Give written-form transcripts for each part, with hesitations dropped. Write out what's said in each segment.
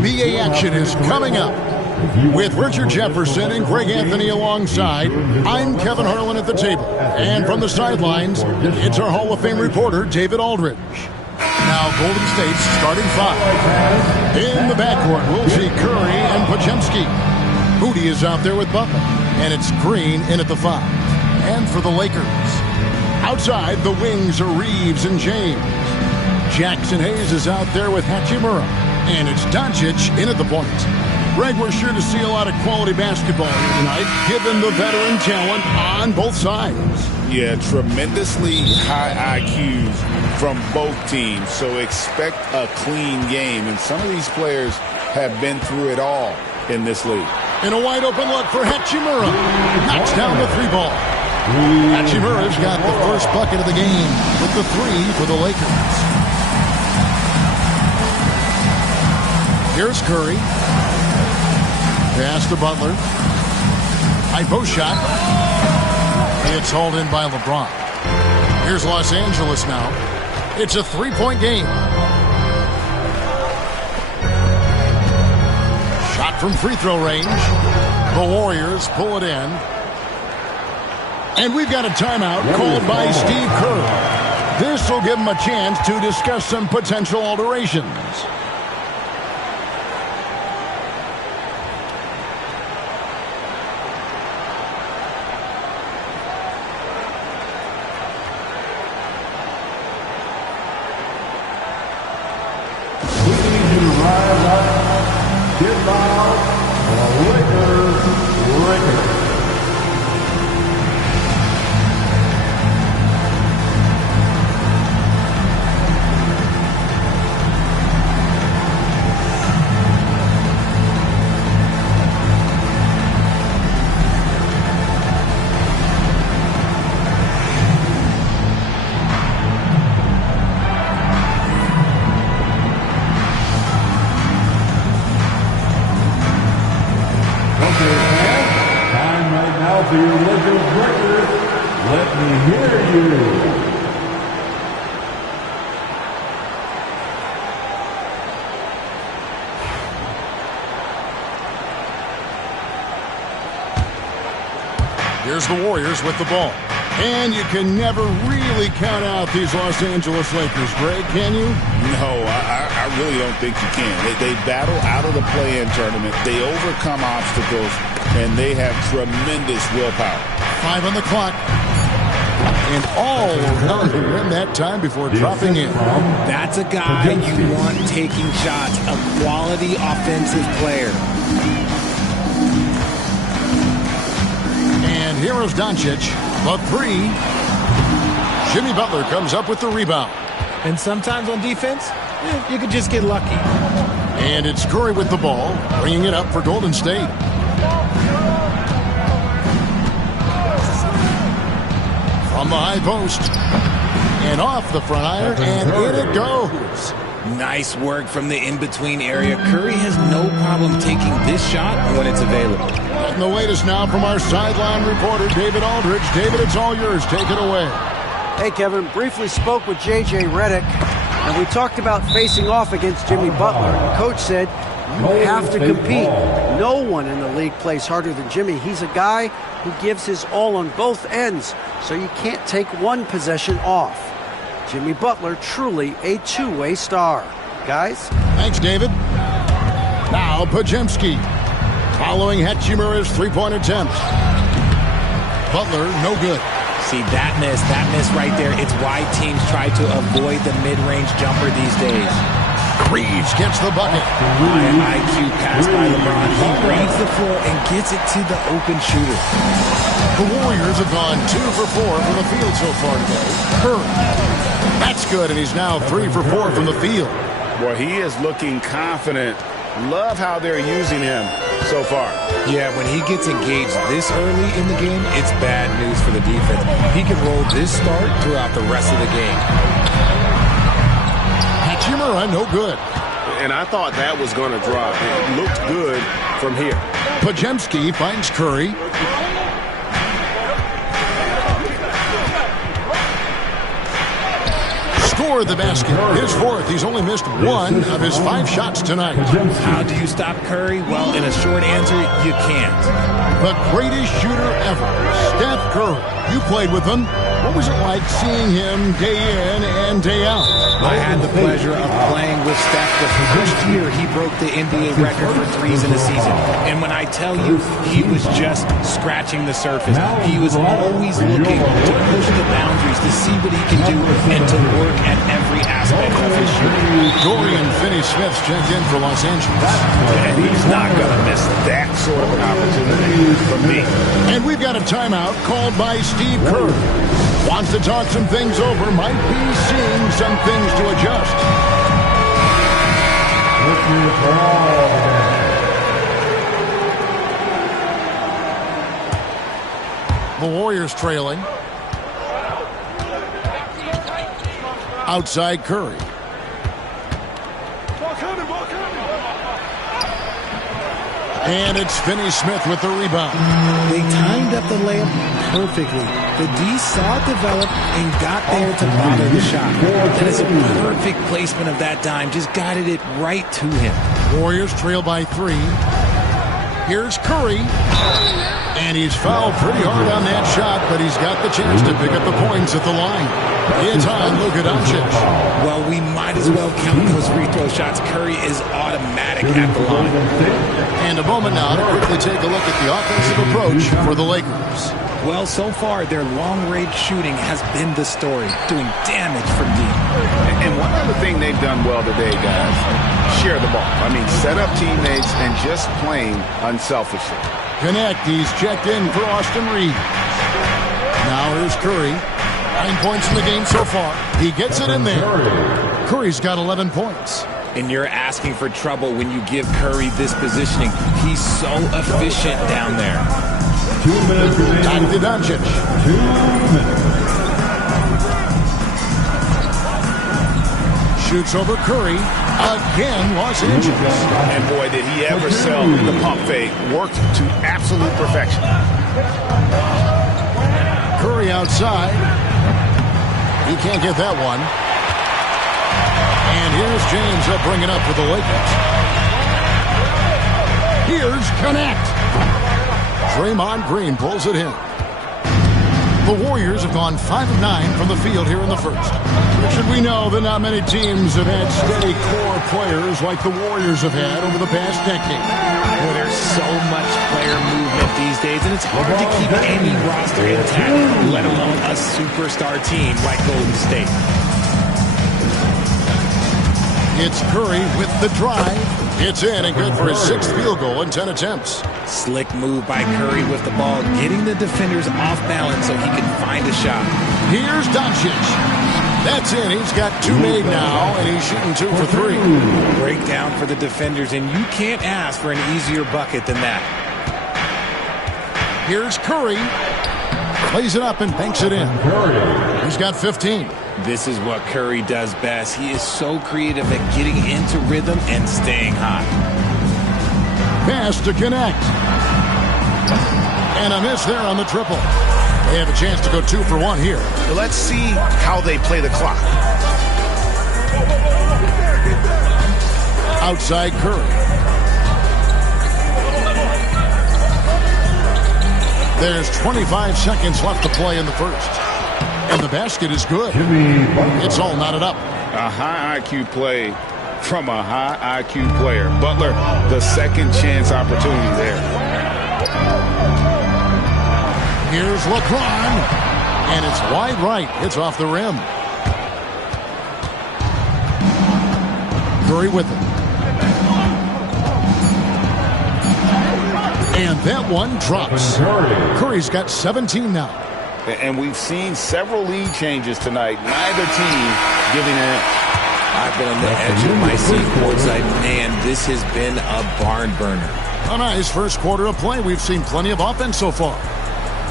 NBA action is coming up. With Richard Jefferson and Greg Anthony alongside, I'm Kevin Harlan at the table. And from the sidelines, it's our Hall of Fame reporter, David Aldridge. Now Golden State's starting five. In the backcourt, we'll see Curry and Podziemski. Moody is out there with Butler. And it's Green in at the five. And for the Lakers, outside the wings are Reeves and James. Jackson Hayes is out there with Hachimura. And it's Doncic in at the point. Greg, we're sure to see a lot of quality basketball here tonight, given the veteran talent on both sides. Yeah, tremendously high IQs from both teams, so expect a clean game. And some of these players have been through it all in this league. In a wide-open look for Hachimura. Knocks down the three ball. Hachimura's got the first bucket of the game with the three for the Lakers. Here's Curry. Pass to Butler. High post shot. It's hauled in by LeBron. Here's Los Angeles now. It's a three-point game. Shot from free throw range. The Warriors pull it in. And we've got a timeout called by Steve Kerr. This will give him a chance to discuss some potential alterations. Here's the Warriors with the ball. And you can never really count out these Los Angeles Lakers, Greg, can you? No, I really don't think you can. They battle out of the play-in tournament. They overcome obstacles, and they have tremendous willpower. 5 on the clock. And all around to win that time before dropping in. That's a guy you want taking shots, a quality offensive player. And here is Doncic, the three. Jimmy Butler comes up with the rebound. And sometimes on defense, you could just get lucky. And it's Curry with the ball, bringing it up for Golden State. From the high post. And off the front iron, and in it goes. Nice work from the in-between area. Curry has no problem taking this shot when it's available. And the latest now from our sideline reporter, David Aldridge. David, it's all yours. Take it away. Hey, Kevin. Briefly spoke with J.J. Redick, and we talked about facing off against Jimmy Butler. The coach said, you have to compete. No one in the league plays harder than Jimmy. He's a guy who gives his all on both ends, so you can't take one possession off. Jimmy Butler, truly a two-way star. Guys? Thanks, David. Now, Podziemski. Following Hachimura's three-point attempt. Butler, no good. See, that miss right there. It's why teams try to avoid the mid-range jumper these days. Reeves gets the bucket. An IQ pass by LeBron. He reads the floor and gets it to the open shooter. The Warriors have gone 2 for 4 from the field so far today. Curry. That's good, and he's now 3 for 4 from the field. Well, he is looking confident. Love how they're using him so far. Yeah, when he gets engaged this early in the game, it's bad news for the defense. He can roll this start throughout the rest of the game. Hachimura, no good. And I thought that was going to drop. It looked good from here. Podziemski finds Curry. scored the basket. His fourth. He's only missed one of his 5 shots tonight. How do you stop Curry? Well, in a short answer, you can't. The greatest shooter ever, Steph Curry. You played with him. What was it like seeing him day in and day out? I had the pleasure of playing with Steph the first year he broke the NBA record for threes in a season. And when I tell you, he was just scratching the surface. He was always looking to push the boundaries, to see what he can do, and to work at every aspect of his shooting. Dorian Finney-Smith checked in for Los Angeles. And he's not going to miss that sort of an opportunity from me. And we've got a timeout called by Steve Kerr. Wants to talk some things over, might be seeing some things to adjust. The Warriors trailing. Outside Curry. And it's Finney-Smith with the rebound. They timed up the layup perfectly. The D saw it develop and got there to bother the shot. That is a perfect placement of that dime. Just guided it right to him. Warriors trail by 3. Here's Curry. And he's fouled pretty hard on that shot, but he's got the chance to pick up the points at the line. It's on Luka Doncic. Well, we might as well count those free throw shots. Curry is automatic at the line. And a moment now to quickly take a look at the offensive approach for the Lakers. Well, so far, their long-range shooting has been the story, doing damage from deep. And one other thing they've done well today, guys, share the ball. I mean, set up teammates and just playing unselfishly. Connect, he's checked in for Austin Reeves. Now here's Curry. 9 points in the game so far. He gets it in there. Curry's got 11 points. And you're asking for trouble when you give Curry this positioning. He's so efficient down there. 2 minutes remaining. Back to Doncic. 2 minutes. Shoots over Curry. Again, Los Angeles. And boy, did he ever sell the pump fake. Worked to absolute perfection. Curry outside. He can't get that one. And here's James. They'll bring it up for the Lakers. Here's Connect. Draymond Green pulls it in. The Warriors have gone 5 of 9 from the field here in the first. Should we know that not many teams have had steady core players like the Warriors have had over the past decade? Well, there's so much player movement these days, and it's hard to keep any roster intact, let alone a superstar team like Golden State. It's Curry with the drive. It's in and good for his 6th field goal in 10 attempts. Slick move by Curry with the ball, getting the defenders off balance so he can find a shot. Here's Doncic. That's in. He's got 2 made now, and he's shooting 2 for 3. Breakdown for the defenders, and you can't ask for an easier bucket than that. Here's Curry. Plays it up and banks it in. He's got 15. This is what Curry does best. He is so creative at getting into rhythm and staying hot. Pass to Connect. And a miss there on the triple. They have a chance to go 2 for 1 here. Let's see how they play the clock. Outside Curry. There's 25 seconds left to play in the first. And the basket is good. It's all knotted up. A high IQ play from a high IQ player. Butler, the second chance opportunity there. Here's LeBron. And it's wide right. It's off the rim. Curry with it. And that one drops. Curry's got 17 now. And we've seen several lead changes tonight. Neither team giving an inch. I've been on the edge of my seat courtside. Man, this has been a barn burner. A nice first quarter of play. We've seen plenty of offense so far.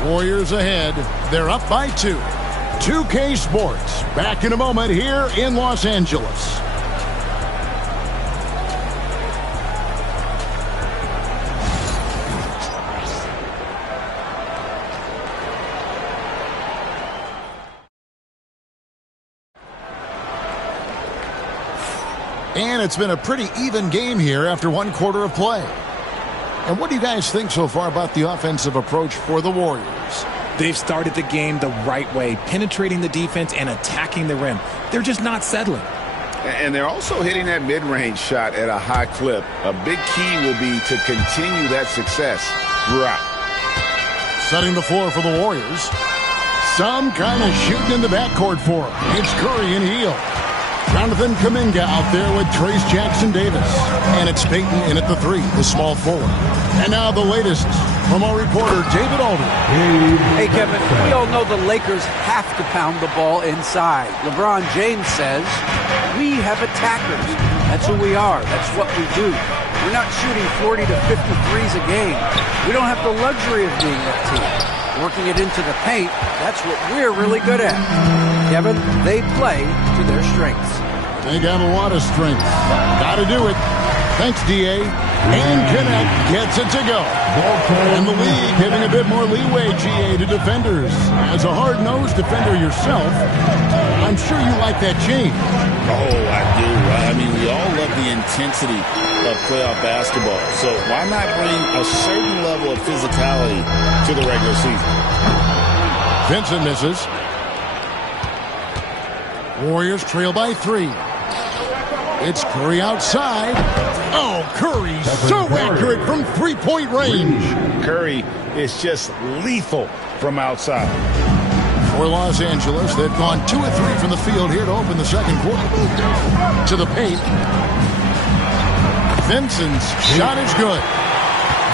Warriors ahead. They're up by 2. 2K Sports. Back in a moment here in Los Angeles. And it's been a pretty even game here after one quarter of play. And what do you guys think so far about the offensive approach for the Warriors? They've started the game the right way, penetrating the defense and attacking the rim. They're just not settling. And they're also hitting that mid-range shot at a high clip. A big key will be to continue that success throughout. Setting the floor for the Warriors. Some kind of shooting in the backcourt for him. It's Curry and Heel. Jonathan Kuminga out there with Trace Jackson-Davis. And it's Payton in at the 3, the small forward. And now the latest from our reporter, David Aldridge. Hey, Kevin, we all know the Lakers have to pound the ball inside. LeBron James says, we have attackers. That's who we are. That's what we do. We're not shooting 40 to 53s a game. We don't have the luxury of being that team. Working it into the paint, that's what we're really good at. Kevin, they play to their strengths. They got a lot of strength. Got to do it. Thanks, D.A. And Connect gets it to go. And the league giving a bit more leeway, G.A., to defenders. As a hard-nosed defender yourself, I'm sure you like that change. Oh, I do. I mean, we all love the intensity of playoff basketball. So why not bring a certain level of physicality to the regular season? Vincent misses. Warriors trail by 3. It's Curry outside. Oh, Curry so accurate from three-point range. Curry is just lethal from outside. For Los Angeles, they've gone 2 of 3 from the field here to open the second quarter. To the paint. Vincent's shot is good.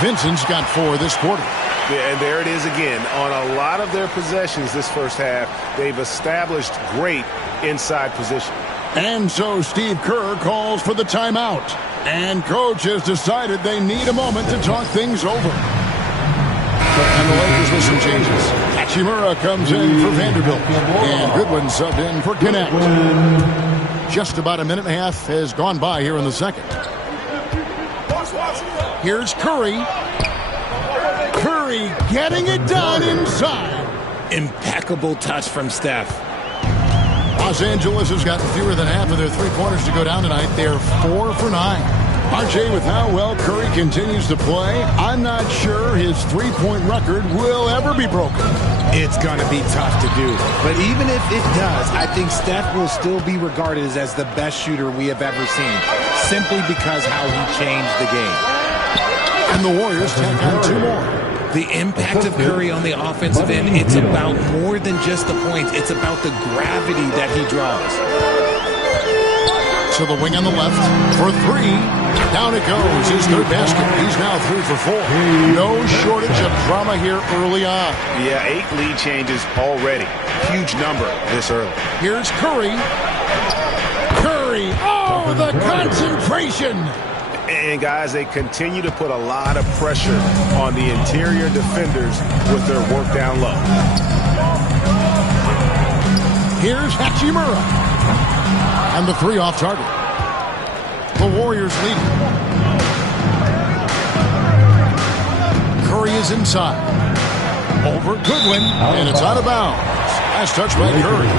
Vincent's got 4 this quarter. Yeah, and there it is again. On a lot of their possessions this first half, they've established great inside position. And so Steve Kerr calls for the timeout. And coach has decided they need a moment to talk things over. And the Lakers with some changes. Hachimura comes in for Vanderbilt. And Goodwin subbed in for Connect. Just about a minute and a half has gone by here in the second. Here's Curry. Curry getting it done inside. Impeccable touch from Steph. Los Angeles has gotten fewer than half of their three-pointers to go down tonight. They're 4 for 9. RJ with how well Curry continues to play. I'm not sure his three-point record will ever be broken. It's going to be tough to do. But even if it does, I think Steph will still be regarded as the best shooter we have ever seen, simply because how he changed the game. And the Warriors tack on 2 more. The impact of Curry on the offensive end, it's about more than just the points. It's about the gravity that he draws. To the wing on the left for 3. Down it goes. His third basket. He's now 3 for 4. No shortage of drama here early on. Yeah, 8 lead changes already. Huge number this early. Here's Curry. Curry. Oh, the concentration. And, guys, they continue to put a lot of pressure on the interior defenders with their work down low. Here's Hachimura. And the 3 off target. The Warriors lead. Curry is inside. Over Goodwin. And it's out of bounds. Last touch by Curry.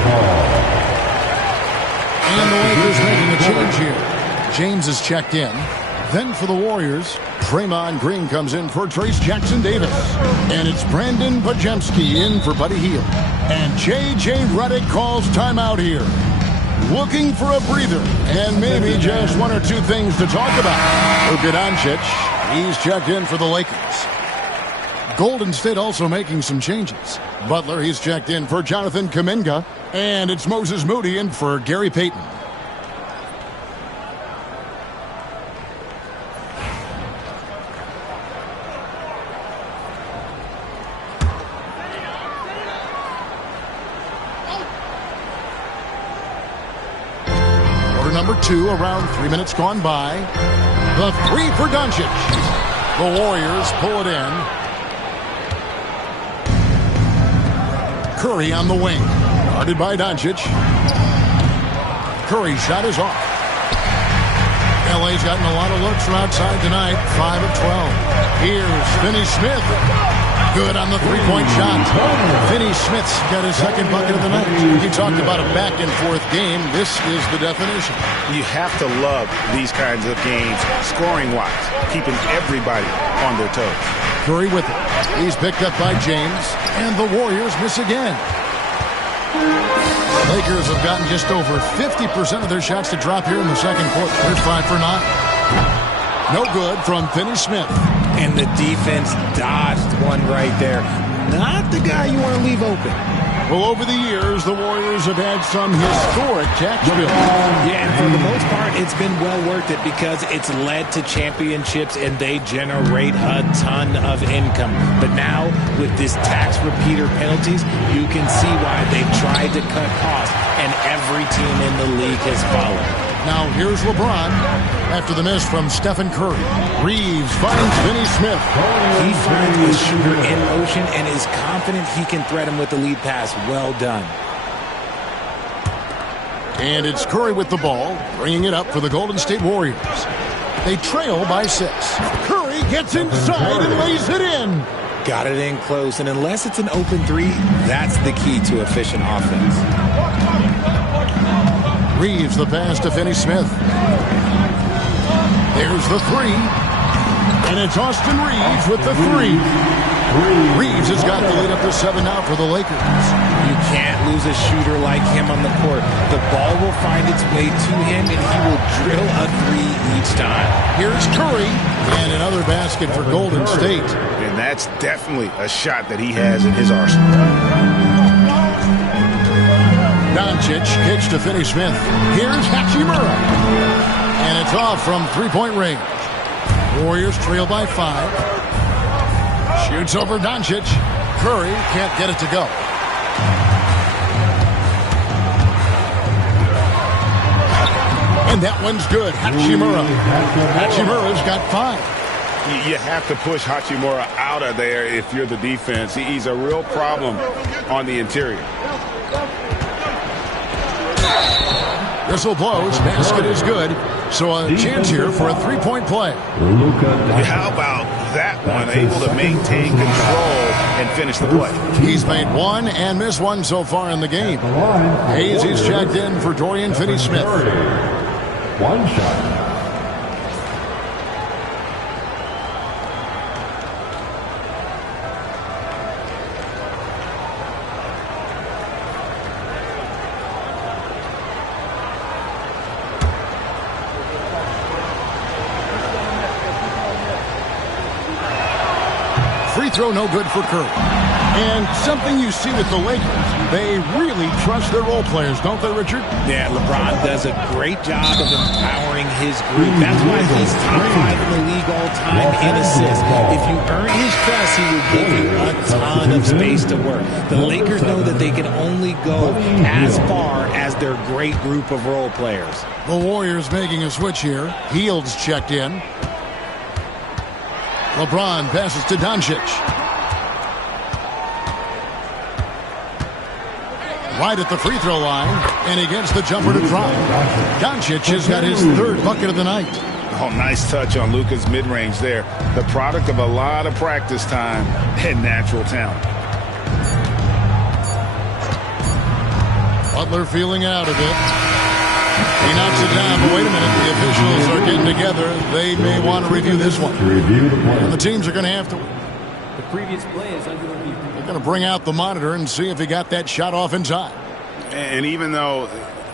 And the Lakers making a change here. James is checked in. Then for the Warriors, Draymond Green comes in for Trace Jackson-Davis. And it's Brandon Pajemski in for Buddy Hield. And J.J. Redick calls timeout here. Looking for a breather and maybe just 1 or 2 things to talk about. Luka Doncic, he's checked in for the Lakers. Golden State also making some changes. Butler, he's checked in for Jonathan Kuminga. And it's Moses Moody in for Gary Payton. Number 2, around 3 minutes gone by. The 3 for Doncic. The Warriors pull it in. Curry on the wing. Guarded by Doncic. Curry's shot is off. LA's gotten a lot of looks from outside tonight. 5 of 12. Here's Finney Smith. Good on the three-point shot. Finney Smith's got his second bucket of the night. You talked about a back-and-forth game. This is the definition. You have to love these kinds of games, scoring-wise, keeping everybody on their toes. Curry with it. He's picked up by James, and the Warriors miss again. Lakers have gotten just over 50% of their shots to drop here in the second quarter. They're 5 for 9. No good from Finney Smith. And the defense dodged one right there. Not the guy you want to leave open. Well, over the years, the Warriors have had some historic tax bills. Yeah, and for the most part, it's been well worth it because it's led to championships and they generate a ton of income. But now, with this tax repeater penalties, you can see why they've tried to cut costs, and every team in the league has followed. Now, here's LeBron after the miss from Stephen Curry. Reeves finds Finney Smith. He finds the shooter in motion and is confident he can threat him with the lead pass. Well done. And it's Curry with the ball, bringing it up for the Golden State Warriors. They trail by 6. Curry gets inside and lays it in. Got it in close, and unless it's an open three, that's the key to efficient offense. Reeves the pass to Finney Smith. There's the 3. And it's Austin Reeves with the 3. Reeves has got the lead up to 7 now for the Lakers. You can't lose a shooter like him on the court. The ball will find its way to him, and he will drill a 3 each time. Here's Curry, and another basket for Golden State. And that's definitely a shot that he has in his arsenal. Doncic kicks to Finney Smith. Here's Hachimura. And it's off from three-point range. Warriors trail by 5. Shoots over Doncic. Curry can't get it to go. And that one's good. Hachimura. Hachimura's got 5. You have to push Hachimura out of there if you're the defense. He's a real problem on the interior. Whistle blows. Basket is good. So a chance here for a three-point play. How about that one? Able to maintain control and finish the play. He's made 1 and missed 1 so far in the game. Hazy's checked in for Dorian Finney-Smith. 1 shot. Free throw no good for Curry. And something you see with the Lakers, they really trust their role players, don't they, Richard? Yeah, LeBron does a great job of empowering his group. That's why he's top 5 in the league all time in assists. If you earn his trust, he will give you a ton of space to work. The Lakers know that they can only go as far as their great group of role players. The Warriors making a switch here. Heald's checked in. LeBron passes to Doncic. Right at the free throw line, and he gets the jumper to drop. Doncic has got his 3rd bucket of the night. Oh, nice touch on Luka's mid-range there. The product of a lot of practice time and natural talent. Butler feeling out of it. He knocks it down, but wait a minute. The officials are getting together. They may want to review this one. And the teams are going to have to. The previous play is under review. They're going to bring out the monitor and see if he got that shot off in time. And even though,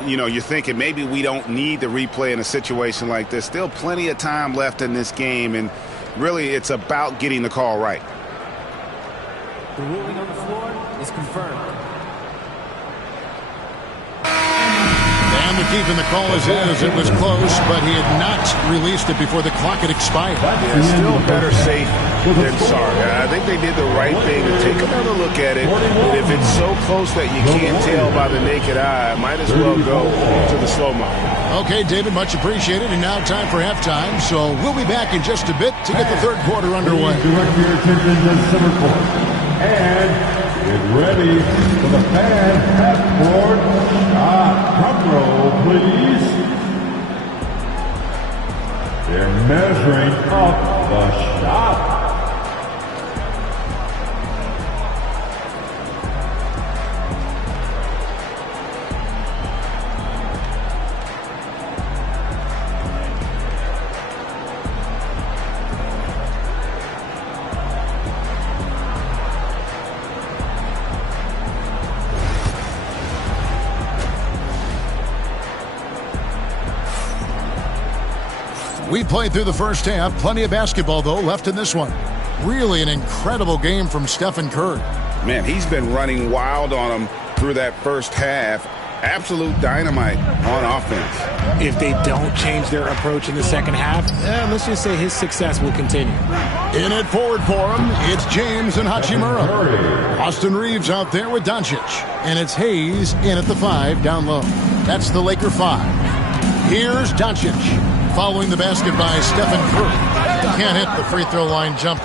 you're thinking maybe we don't need the replay in a situation like this, still plenty of time left in this game, and really it's about getting the call right. The ruling on the floor is confirmed. And they're keeping the call as is. It was close, but he had not released it before the clock had expired. Yeah, still better safe than sorry. I think they did the right thing to take another look at it. But if it's so close that you can't tell by the naked eye, might as well go to the slow-mo. Okay, David, much appreciated. And now time for halftime. So we'll be back in just a bit to get the third quarter underway. Direct your attention to center court. And get ready for the fan half-court shot. Drum roll, please. They're measuring up the shot. We played through the first half. Plenty of basketball, though, left in this one. Really an incredible game from Stephen Curry. Man, he's been running wild on him through that first half. Absolute dynamite on offense. If they don't change their approach in the second half, let's just say his success will continue. In it forward for him, it's James and Hachimura. Austin Reeves out there with Doncic. And it's Hayes in at the 5 down low. That's the Laker 5. Here's Doncic. Following the basket by Stephen Curry. Can't hit the free throw line jumper.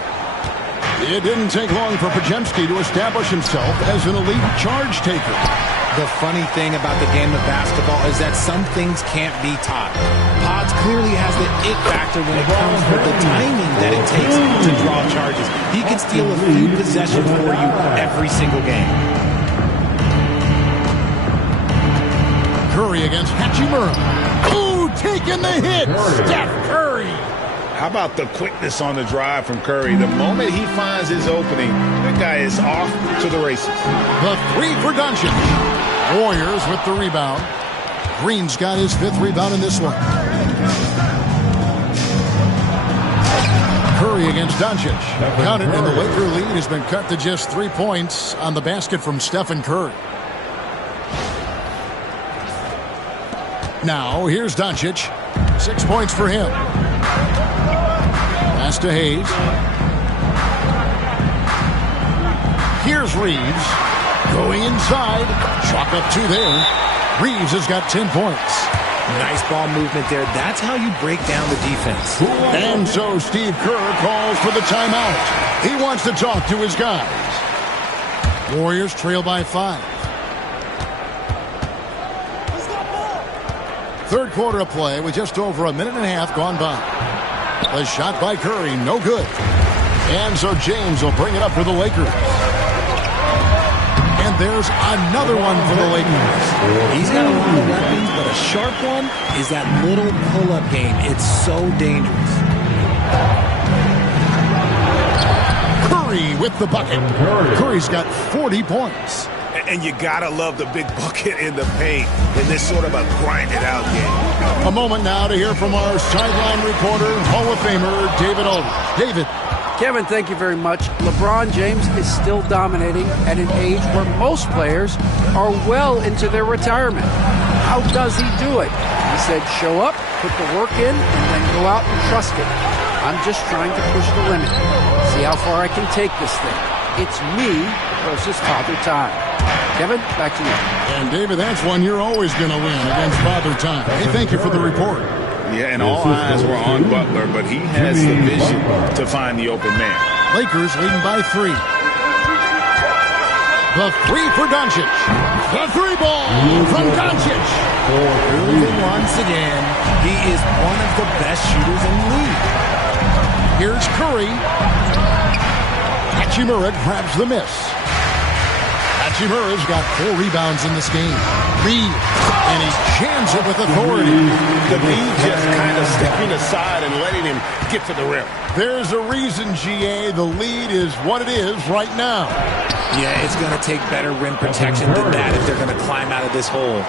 It didn't take long for Podziemski to establish himself as an elite charge taker. The funny thing about the game of basketball is that some things can't be taught. Pods clearly has the it factor when it comes with the timing that it takes to draw charges. He can steal a few possessions for you every single game. Curry against Hachimura. Ooh, taking the hit. Steph Curry. How about the quickness on the drive from Curry? The moment he finds his opening, that guy is off to the races. The 3 for Doncic. Warriors with the rebound. Green's got his 5th rebound in this one. Curry against Doncic. Count it, and the Laker lead has been cut to just 3 points on the basket from Stephen Curry. Now, here's Doncic. 6 points for him. Pass to Hayes. Here's Reeves. Going inside. Chalk up 2 there. Reeves has got 10 points. Nice ball movement there. That's how you break down the defense. And so Steve Kerr calls for the timeout. He wants to talk to his guys. Warriors trail by 5. Third quarter of play with just over a minute and a half gone by. The shot by Curry, no good. And so James will bring it up for the Lakers. And there's another one for the Lakers. He's got a lot of weapons, but a sharp one is that little pull-up game. It's so dangerous. Curry with the bucket. Curry's got 40 points. And you gotta love the big bucket in the paint in this sort of a grinded-out game. A moment now to hear from our sideline reporter, Hall of Famer David Aldridge. David. Kevin, thank you very much. LeBron James is still dominating at an age where most players are well into their retirement. How does he do it? He said, show up, put the work in, and then go out and trust it. I'm just trying to push the limit. See how far I can take this thing. It's me versus Father Time. Kevin, back to you. And David, that's one you're always going to win against Father Time. Hey, thank you for the report. Yeah, and all eyes were on Butler, but he has the vision to find the open man. Lakers leading by 3. The 3 for Doncic. The 3 ball from Doncic. Proving once again, he is one of the best shooters in the league. Here's Curry. Hachimura grabs the miss. Hachimura's got 4 rebounds in this game. Reeves, and he jams it with authority. The lead just kind of stepping aside and letting him get to the rim. There's a reason, GA, the lead is what it is right now. Yeah, it's going to take better rim protection than that if they're going to climb out of this hole.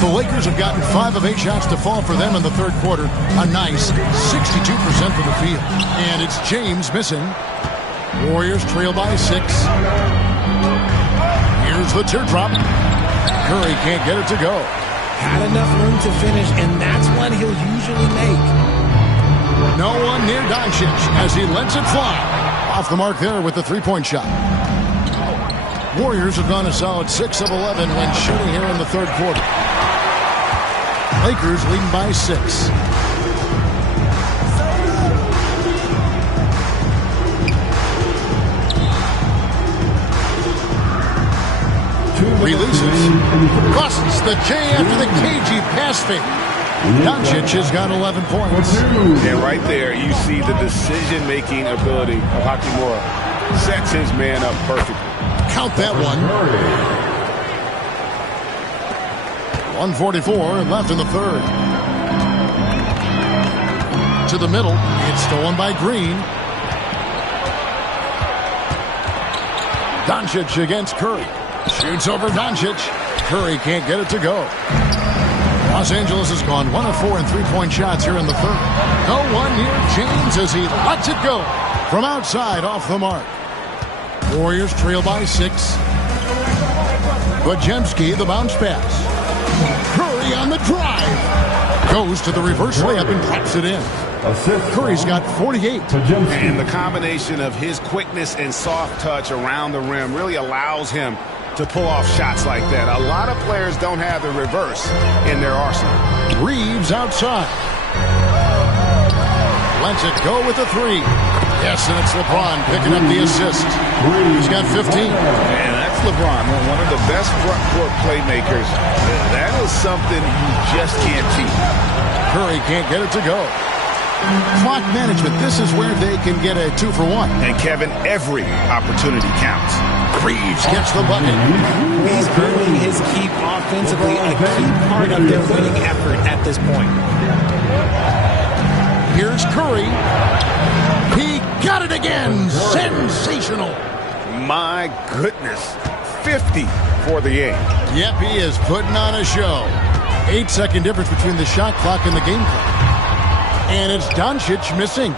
The Lakers have gotten 5 of 8 shots to fall for them in the third quarter. A nice 62% from the field. And it's James missing. Warriors trail by 6. Here's the teardrop. Curry can't get it to go. Had enough room to finish, and that's one he'll usually make. No one near Doncic as he lets it fly. Off the mark there with the 3-point shot. Warriors have gone a solid 6 of 11 when shooting here in the third quarter. Lakers leading by 6. Releases. Busts the J after the cagey pass fake. Doncic has got 11 points. And right there, you see the decision-making ability of Hachimura. Sets his man up perfectly. Count that one. 1:44 left in the third. To the middle. It's stolen by Green. Doncic against Curry. Shoots over Doncic. Curry can't get it to go. Los Angeles has gone 1 of 4 in three-point shots here in the third. No one near James as he lets it go from outside off the mark. Warriors trail by 6. Bajemski, the bounce pass. Curry on the drive. Goes to the reverse layup and claps it in. Curry's got 48. And the combination of his quickness and soft touch around the rim really allows him to pull off shots like that. A lot of players don't have the reverse in their arsenal. Reeves outside. Lets it go with a 3. Yes, and it's LeBron picking up the assist. He's got 15. And that's LeBron, one of the best front court playmakers. That is something you just can't teach. Curry can't get it to go. Clock management, this is where they can get a 2 for 1. And Kevin, every opportunity counts. Reeves gets the bucket. He's earning his keep offensively, a key part of their winning effort at this point. Here's Curry. He got it again. Sensational. My goodness. 50 for the 8. Yep, he is putting on a show. 8-second difference between the shot clock and the game clock. And it's Doncic missing.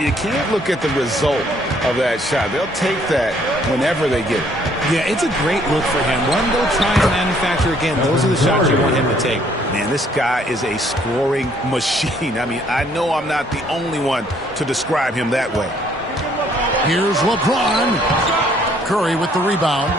You can't look at the result of that shot. They'll take that whenever they get it. Yeah, it's a great look for him. One they'll try and manufacture again. Those are the shots you want him to take. Man, this guy is a scoring machine. I mean, I know I'm not the only one to describe him that way. Here's LeBron. Curry with the rebound.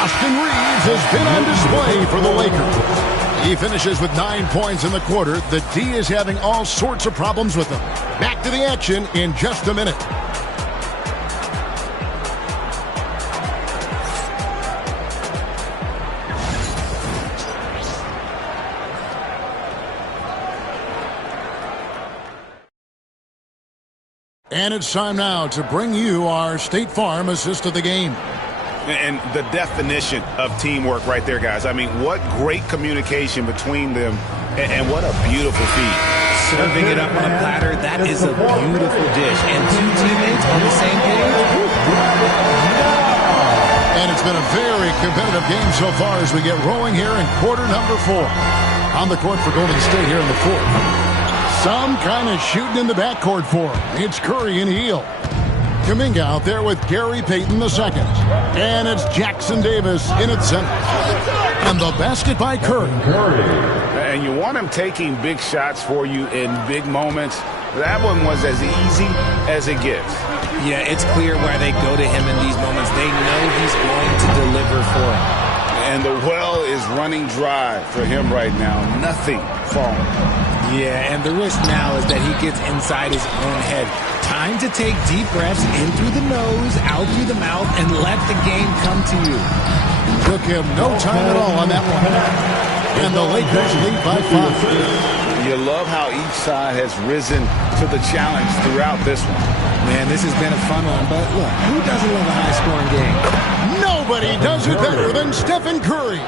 Austin Reeves has been on display for the Lakers. He finishes with 9 points in the quarter. The D is having all sorts of problems with him. Back to the action in just a minute. And it's time now to bring you our State Farm assist of the game. And the definition of teamwork right there, guys. I mean, what great communication between them, and what a beautiful feat. Serving it up on a platter, that is a beautiful dish. And 2 teammates on the same page. And it's been a very competitive game so far as we get rolling here in quarter number 4. On the court for Golden State here in the 4th. Some kind of shooting in the backcourt for him. It's Curry and Heel. Kuminga out there with Gary Payton II. And it's Jackson Davis in its center. And the basket by Curry. And you want him taking big shots for you in big moments. That one was as easy as it gets. Yeah, it's clear why they go to him in these moments. They know he's going to deliver for him. And the well is running dry for him right now. Nothing falling. Yeah, and the risk now is that he gets inside his own head. Time to take deep breaths in through the nose, out through the mouth, and let the game come to you. Took him no time at all on that one. And the Lakers lead by 5. You love how each side has risen to the challenge throughout this one. Man, this has been a fun one, but look, who doesn't love a high-scoring game? Nobody does it better than Stephen Curry.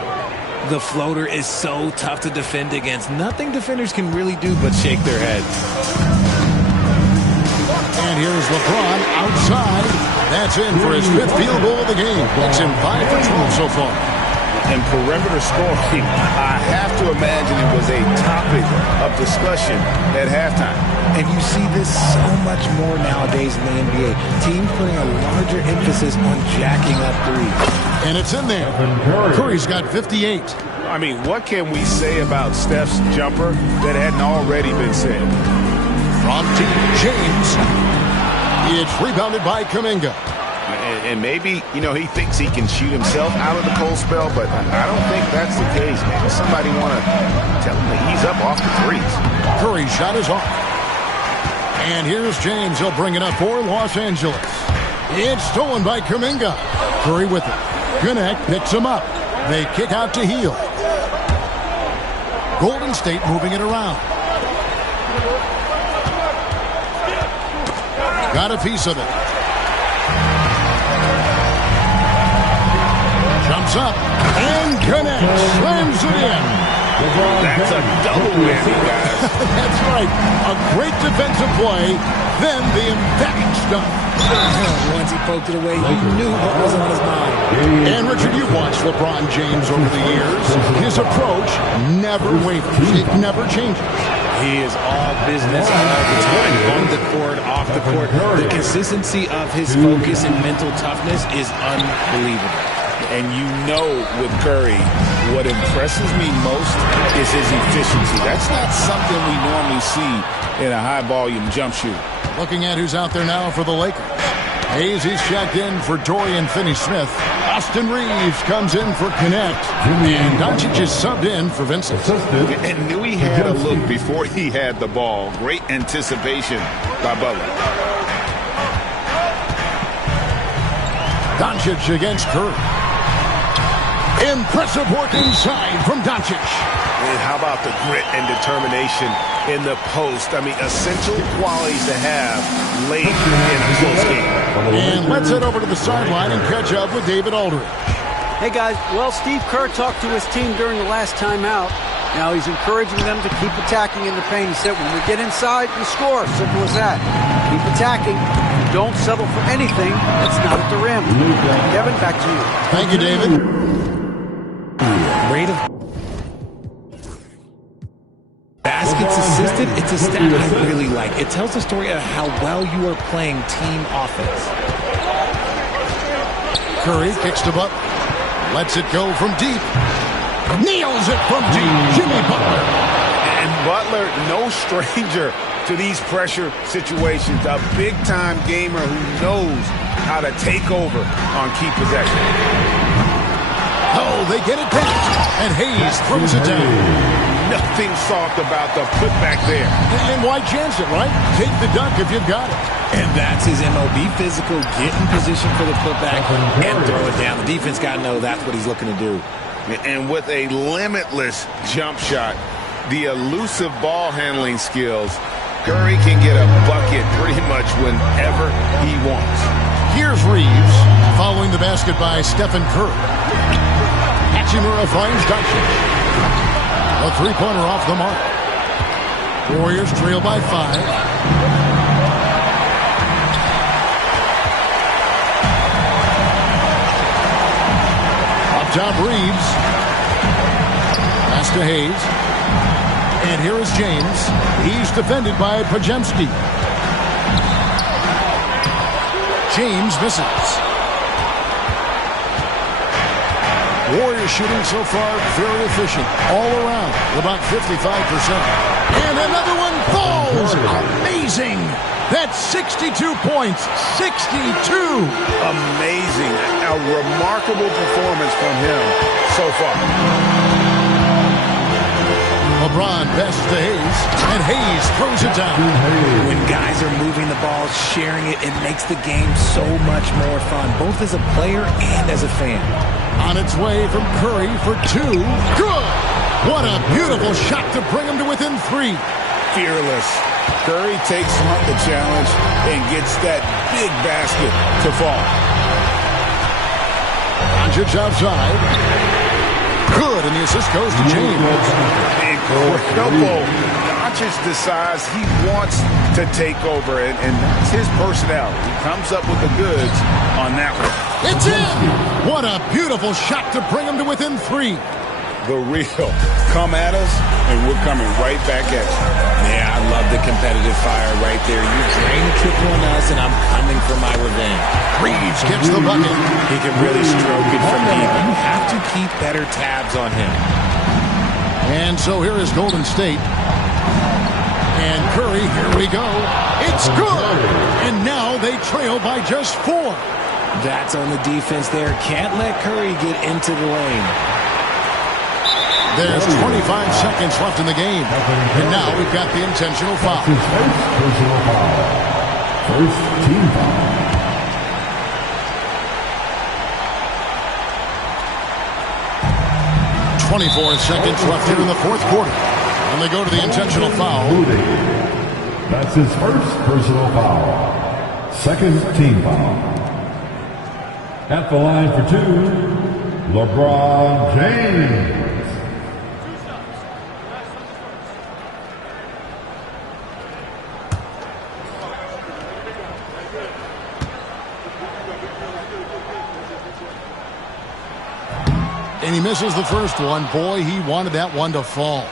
The floater is so tough to defend against. Nothing defenders can really do but shake their heads. And here's LeBron outside. That's in for his 5th field goal of the game. Makes him 5 for 12 so far. And perimeter scoring, I have to imagine it was a topic of discussion at halftime. And you see this so much more nowadays in the NBA. Teams putting a larger emphasis on jacking up threes. And it's in there. Curry's got 58. I mean, what can we say about Steph's jumper that hadn't already been said? From Team James. It's rebounded by Kuminga. And maybe, you know, he thinks he can shoot himself out of the cold spell, but I don't think that's the case. Maybe somebody want to tell him to ease up off the threes. Curry's shot is off. And here's James. He'll bring it up for Los Angeles. It's stolen by Kuminga. Curry with it. Connect picks him up. They kick out to Heel. Golden State moving it around. Got a piece of it. Jumps up and connects. Slams it in. That's a double whammy, guys. That's right. A great defensive play, then the emphatic stuff. Once he poked it away, you knew what was on his mind. And Richard, you've watched LeBron James over the years. His approach never wavers. It never changes. He is all business all the time, on the court, off the court. The consistency of his focus and mental toughness is unbelievable. And you know with Curry, what impresses me most is his efficiency. That's not something we normally see in a high-volume jump shoot. Looking at who's out there now for the Lakers. Hayes, he's checked in for Dorian Finney-Smith. Austin Reeves comes in for Connect. And Doncic is subbed in for Vincent. And knew he had a look before he had the ball. Great anticipation by Butler. Doncic against Curry. Impressive work inside from Doncic. And how about the grit and determination in the post? I mean, essential qualities to have late in a close game. And let's head over to the sideline and catch up with David Aldridge. Hey, guys. Well, Steve Kerr talked to his team during the last timeout. Now he's encouraging them to keep attacking in the paint. He said, when we get inside, we score. Simple as that. Keep attacking. Don't settle for anything that's not at the rim. Kevin, back to you. Thank you, David. Rate of baskets assisted, it's a stat I really like. It tells the story of how well you are playing team offense. Curry kicks to Butler. Lets it go from deep. Nails it from deep. Jimmy Butler. And Butler, no stranger to these pressure situations. A big-time gamer who knows how to take over on key possession. Oh, they get it back. And Hayes throws it down. Nothing soft about the putback there. And why chance it, right? Take the dunk if you've got it. And that's his MO. Be physical, get in position for the putback, and throw it down. The defense got to know that's what he's looking to do. And with a limitless jump shot, the elusive ball handling skills, Curry can get a bucket pretty much whenever he wants. Here's Reeves, following the basket by Stephen Curry. Hachimura finds Doncic. A three-pointer off the mark. Warriors trail by 5. Up top, Reeves. Pass to Hayes. And here is James. He's defended by Pajemski. James misses. Warriors shooting so far very efficient all around, about 55%. And another one falls. Amazing. That's 62 points. 62. Amazing. A remarkable performance from him so far. LeBron passes to Hayes, and Hayes throws it down. When guys are moving the ball, sharing it, it makes the game so much more fun, both as a player and as a fan. On its way from Curry for 2. Good! What a beautiful shot to bring him to within 3. Fearless. Curry takes on the challenge and gets that big basket to fall. Doncic outside. Good, and the assist goes to James. Incredible. Doncic decides he wants to take over, and that's his personality. He comes up with the goods on that one. It's in! What a beautiful shot to bring him to within 3. The real. Come at us, and we're coming right back at you. Yeah, I love the competitive fire right there. You drain a triple on us, and I'm coming for my revenge. Reeves gets the bucket. He can really stroke it from deep. You have to keep better tabs on him. And so here is Golden State. And Curry, here we go. It's good! And now they trail by just 4. That's on the defense there. Can't let Curry get into the lane. There's 25 seconds left in the game. And now we've got the intentional foul. His first personal foul. First team foul. 24 seconds left here in the fourth quarter. And they go to the intentional foul. That's his first personal foul. Second team foul. At the line for two, LeBron James. And he misses the first one. Boy, he wanted that one to fall.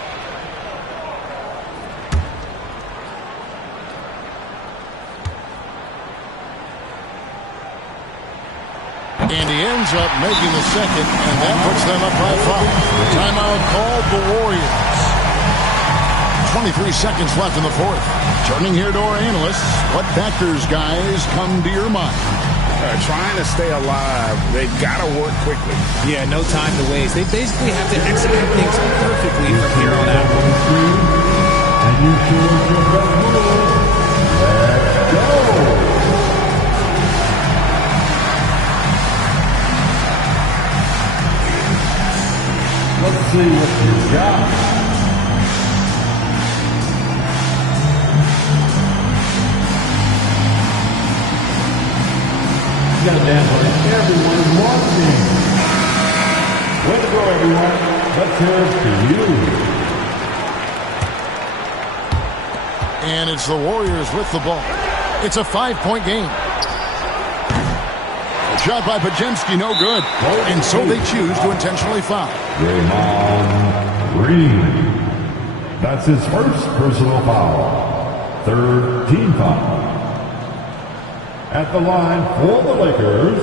And he ends up making the second, and that puts them up by 5. Timeout called the Warriors. 23 seconds left in the fourth. Turning here to our analysts, what factors, guys, come to your mind? Trying to stay alive, they've got to work quickly. Yeah, no time to waste. They basically have to execute things perfectly from here on out. And you choose your best move. Let's go. Let's see what you got. You got to dance like everyone is watching. Way to go, everyone. Let's hear it to you. And it's the Warriors with the ball. It's a 5-point game. Shot by Pajemski, no good. And so they choose to intentionally foul. Draymond Green. That's his first personal foul. Third team foul. At the line for the Lakers,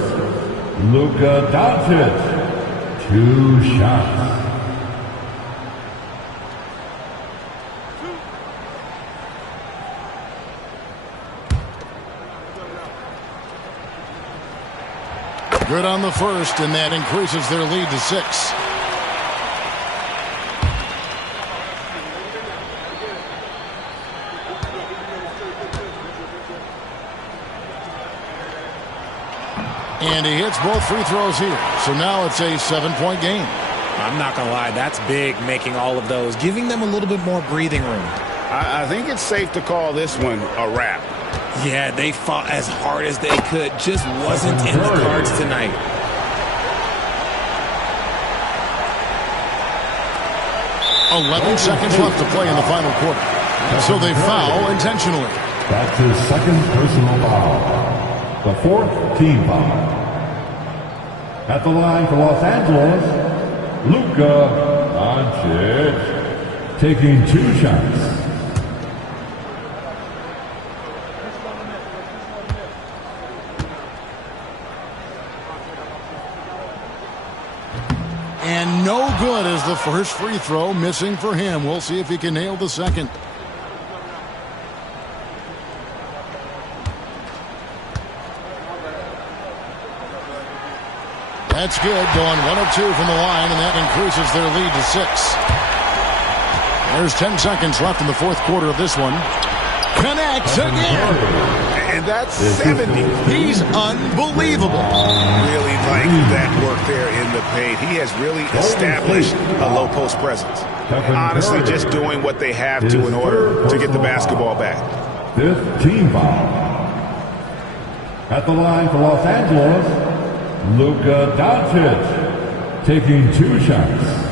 Luka Doncic. 2 shots. Good on the first, and that increases their lead to 6. And he hits both free throws here. So now it's a 7-point game. I'm not going to lie, that's big, making all of those, giving them a little bit more breathing room. I think it's safe to call this one a wrap. Yeah, they fought as hard as they could. Just wasn't in the cards tonight. "11 seconds left to play in the final quarter. So they foul intentionally. That's his second personal foul. The fourth team foul. At the line for Los Angeles, Luka Doncic taking 2 shots. And no good as the first free throw, missing for him. We'll see if he can nail the second. That's good, going 1 of 2 from the line, and that increases their lead to 6. There's 10 seconds left in the fourth quarter of this one. Connects again. And that's 70. He's unbelievable. Really like that work there in the paint. He has really established a low post presence. And honestly, just doing what they have to in order to get the basketball back. Fifth team foul. At the line for Los Angeles, Luka Doncic taking 2 shots.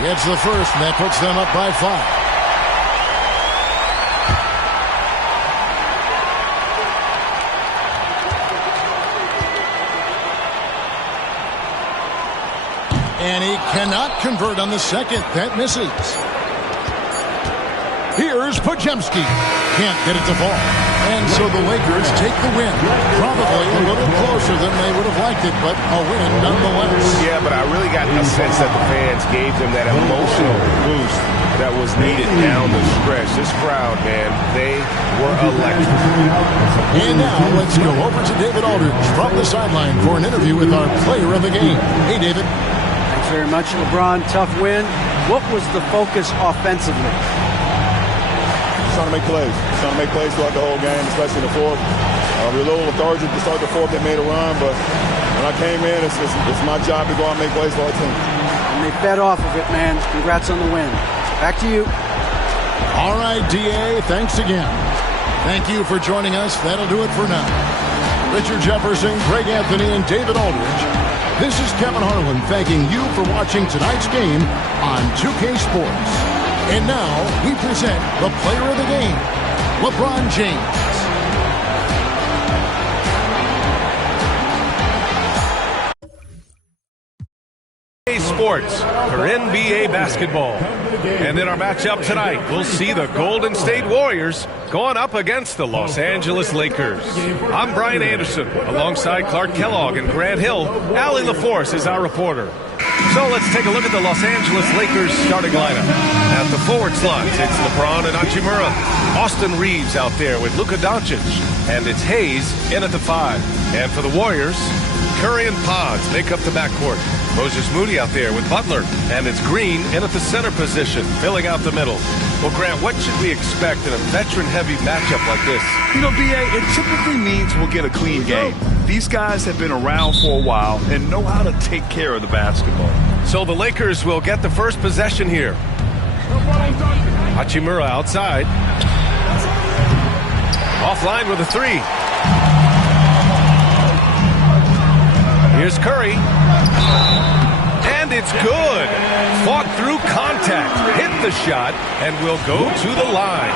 Gets the first, and that puts them up by 5. And he cannot convert on the second. That misses. Here's Pajemski. Can't get it to fall. And so the Lakers take the win. Probably a little closer than they would have liked it, but a win nonetheless. Yeah, but I really got a sense that the fans gave them that emotional boost that was needed down the stretch. This crowd, man, they were electric. And now let's go over to David Aldridge from the sideline for an interview with our player of the game. Hey, David. Thanks very much, LeBron. Tough win. What was the focus offensively? Trying to make plays. Trying to make plays throughout the whole game, especially in the fourth. We were a little lethargic to start the fourth. They made a run, but when I came in, it's my job to go out and make plays for our team. And they fed off of it, man. Congrats on the win. Back to you. All right, DA, thanks again. Thank you for joining us. That'll do it for now. Richard Jefferson, Greg Anthony, and David Aldridge. This is Kevin Harlan thanking you for watching tonight's game on 2K Sports. And now we present the player of the game, LeBron James. Sports for NBA basketball. And in our matchup tonight, we'll see the Golden State Warriors going up against the Los Angeles Lakers. I'm Brian Anderson, alongside Clark Kellogg and Grant Hill. Allie LaForce is our reporter. So let's take a look at the Los Angeles Lakers starting lineup. At the forward slots, it's LeBron and Hachimura. Austin Reeves out there with Luka Doncic. And it's Hayes in at the 5. And for the Warriors, Curry and Pods make up the backcourt. Moses Moody out there with Butler. And it's Green in at the center position, filling out the middle. Well, Grant, what should we expect in a veteran-heavy matchup like this? You know, B.A., it typically means we'll get a clean game. These guys have been around for a while and know how to take care of the basketball. So the Lakers will get the first possession here. Hachimura outside. Offline with a 3. Here's Curry. And it's good. Fought through contact. Hit the shot and will go to the line.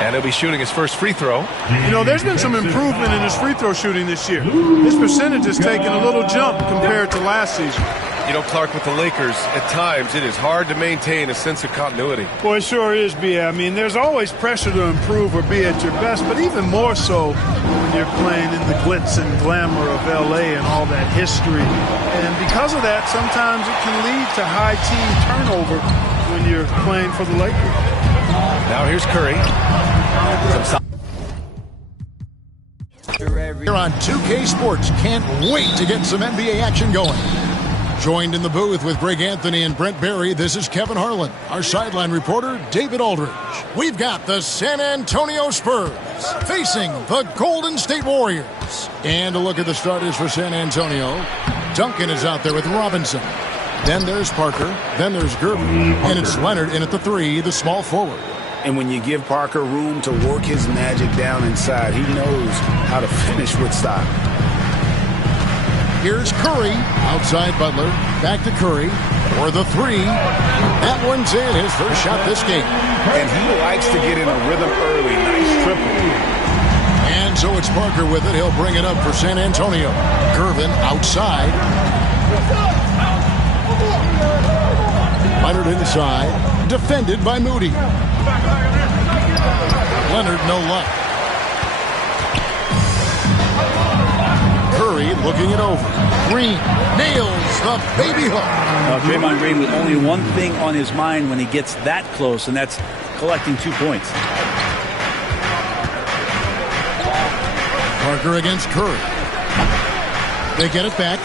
And he'll be shooting his first free throw. You know, there's been some improvement in his free throw shooting this year. His percentage has taken a little jump compared to last season. You know, Clark, with the Lakers, at times it is hard to maintain a sense of continuity. Boy, it sure is, B.A. I mean, there's always pressure to improve or be at your best, but even more so when you're playing in the glitz and glamour of L.A. and all that history. And because of that, sometimes it can lead to high team turnover when you're playing for the Lakers. Now here's Curry. Here on 2K Sports. Can't wait to get some NBA action going. Joined in the booth with Greg Anthony and Brent Barry, this is Kevin Harlan. Our sideline reporter, David Aldridge. We've got the San Antonio Spurs facing the Golden State Warriors. And a look at the starters for San Antonio. Duncan is out there with Robinson. Then there's Parker. Then there's Gerber. And it's Leonard in at the 3, the small forward. And when you give Parker room to work his magic down inside, he knows how to finish with style. Here's Curry, outside Butler, back to Curry for the 3. That one's in, his first shot this game. And he likes to get in a rhythm early. Nice triple. And so it's Parker with it. He'll bring it up for San Antonio. Gervin outside. Leonard inside, defended by Moody. Leonard no luck. Curry looking it over. Green nails the baby hook. Draymond Green with only one thing on his mind when he gets that close, and that's collecting 2 points. Parker against Curry. They get it back.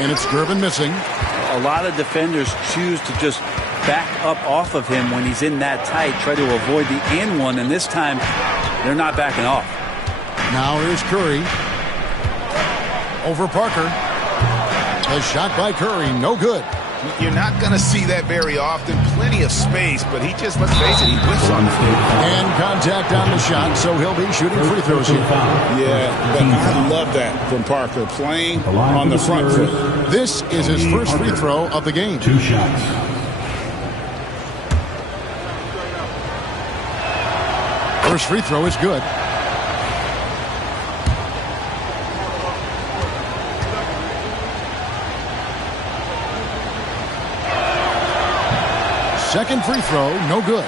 And it's Gervin missing. A lot of defenders choose to just back up off of him when he's in that tight, try to avoid the and one, and this time they're not backing off. Now here's Curry. Over Parker. A shot by Curry, no good. You're not going to see that very often. Plenty of space, but he just, let's face it, he whiffs on the field. And contact on the shot, so he'll be shooting free throws here. Yeah, but I love that from Parker, playing on the front foot. This is his first free throw of the game. 2 shots. First free throw is good. second free throw, no good.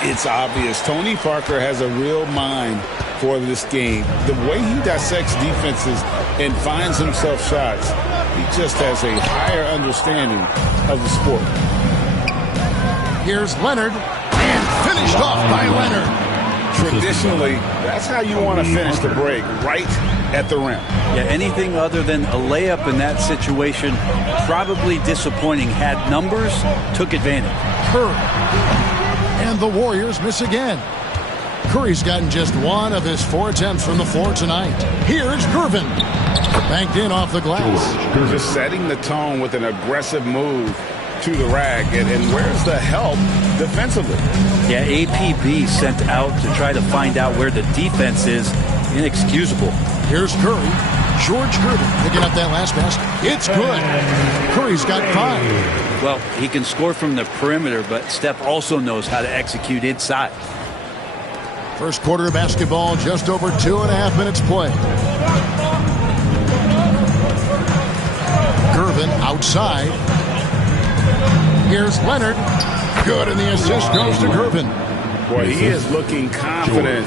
It's obvious. Tony Parker has a real mind for this game. The way he dissects defenses and finds himself shots, he just has a higher understanding of the sport. Here's Leonard, and finished off by Leonard. Traditionally, that's how you want to finish the break, right at the rim. Yeah, anything other than a layup in that situation, probably disappointing. Had numbers, took advantage. Curry. And the Warriors miss again. Curry's gotten just one of his 4 attempts from the floor tonight. Here's Gervin. Banked in off the glass. Just setting the tone with an aggressive move to the rack. And where's the help defensively? Yeah, APB sent out to try to find out where the defense is. Inexcusable. Here's Curry. George Gervin picking up that last basket. It's good. Curry's got 5. Well, he can score from the perimeter, but Steph also knows how to execute inside. First quarter of basketball, just over 2.5 minutes play. Gervin outside. Here's Leonard. Good, and the assist goes to Gervin. Boy, he is looking confident.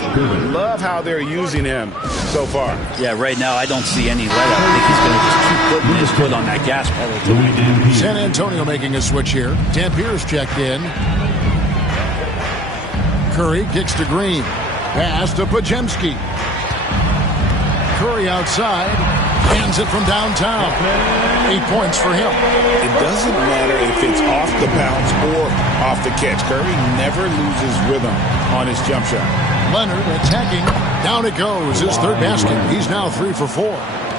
Love how they're using him so far. Yeah, right now I don't see any let up. I think he's going to just keep putting his foot on that gas pedal tonight. San Antonio making a switch here. Dampier's checked in. Curry kicks to Green. Pass to Pajemski. Curry outside. Hands it from downtown. 8 points for him. It doesn't matter if it's off the bounce or off the catch. Curry never loses rhythm on his jump shot. Leonard attacking. Down it goes. His 3rd basket. He's now 3 for 4.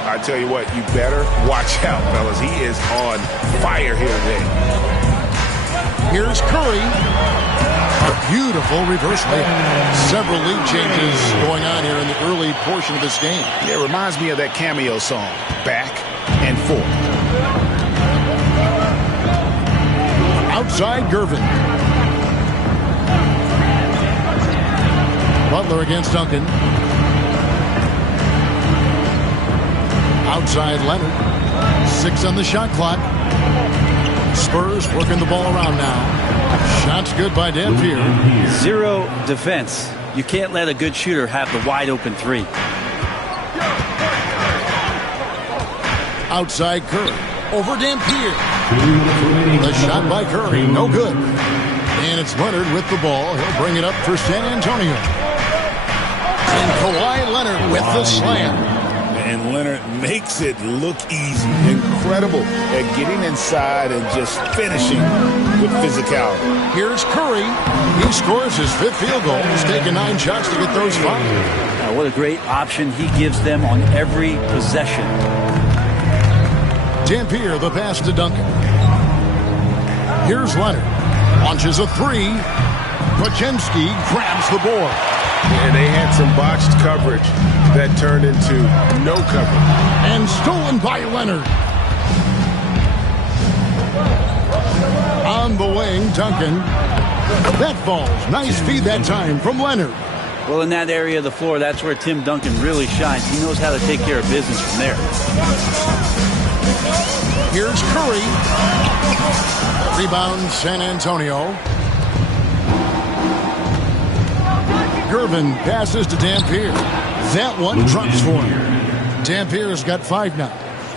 I tell you what, you better watch out, fellas. He is on fire here today. Here's Curry. A beautiful reverse layup. Several lead changes going on here in the early portion of this game. It reminds me of that cameo song, Back and Forth. Outside Gervin. Butler against Duncan. Outside Leonard. 6 on the shot clock. Spurs working the ball around now. Shots good by Dampier. 0 defense. You can't let a good shooter have the wide open 3. Outside Curry. Over Dampier. The shot by Curry. No good. And it's Leonard with the ball. He'll bring it up for San Antonio. And Kawhi Leonard with the slam. And Leonard makes it look easy. Incredible at getting inside and just finishing with physicality. Here's Curry. He scores his 5th field goal. He's taken 9 shots to get those 5. What a great option he gives them on every possession. Dampier, the pass to Duncan. Here's Leonard. Launches a 3. Pajemski grabs the board. And they had some botched coverage that turned into no coverage. And stolen by Leonard. On the wing, Duncan. That falls. Nice feed that time from Leonard. Well, in that area of the floor, that's where Tim Duncan really shines. He knows how to take care of business from there. Here's Curry. Rebound, San Antonio. Gervin passes to Dampier. That one drops for him. Dampier's got 5 now.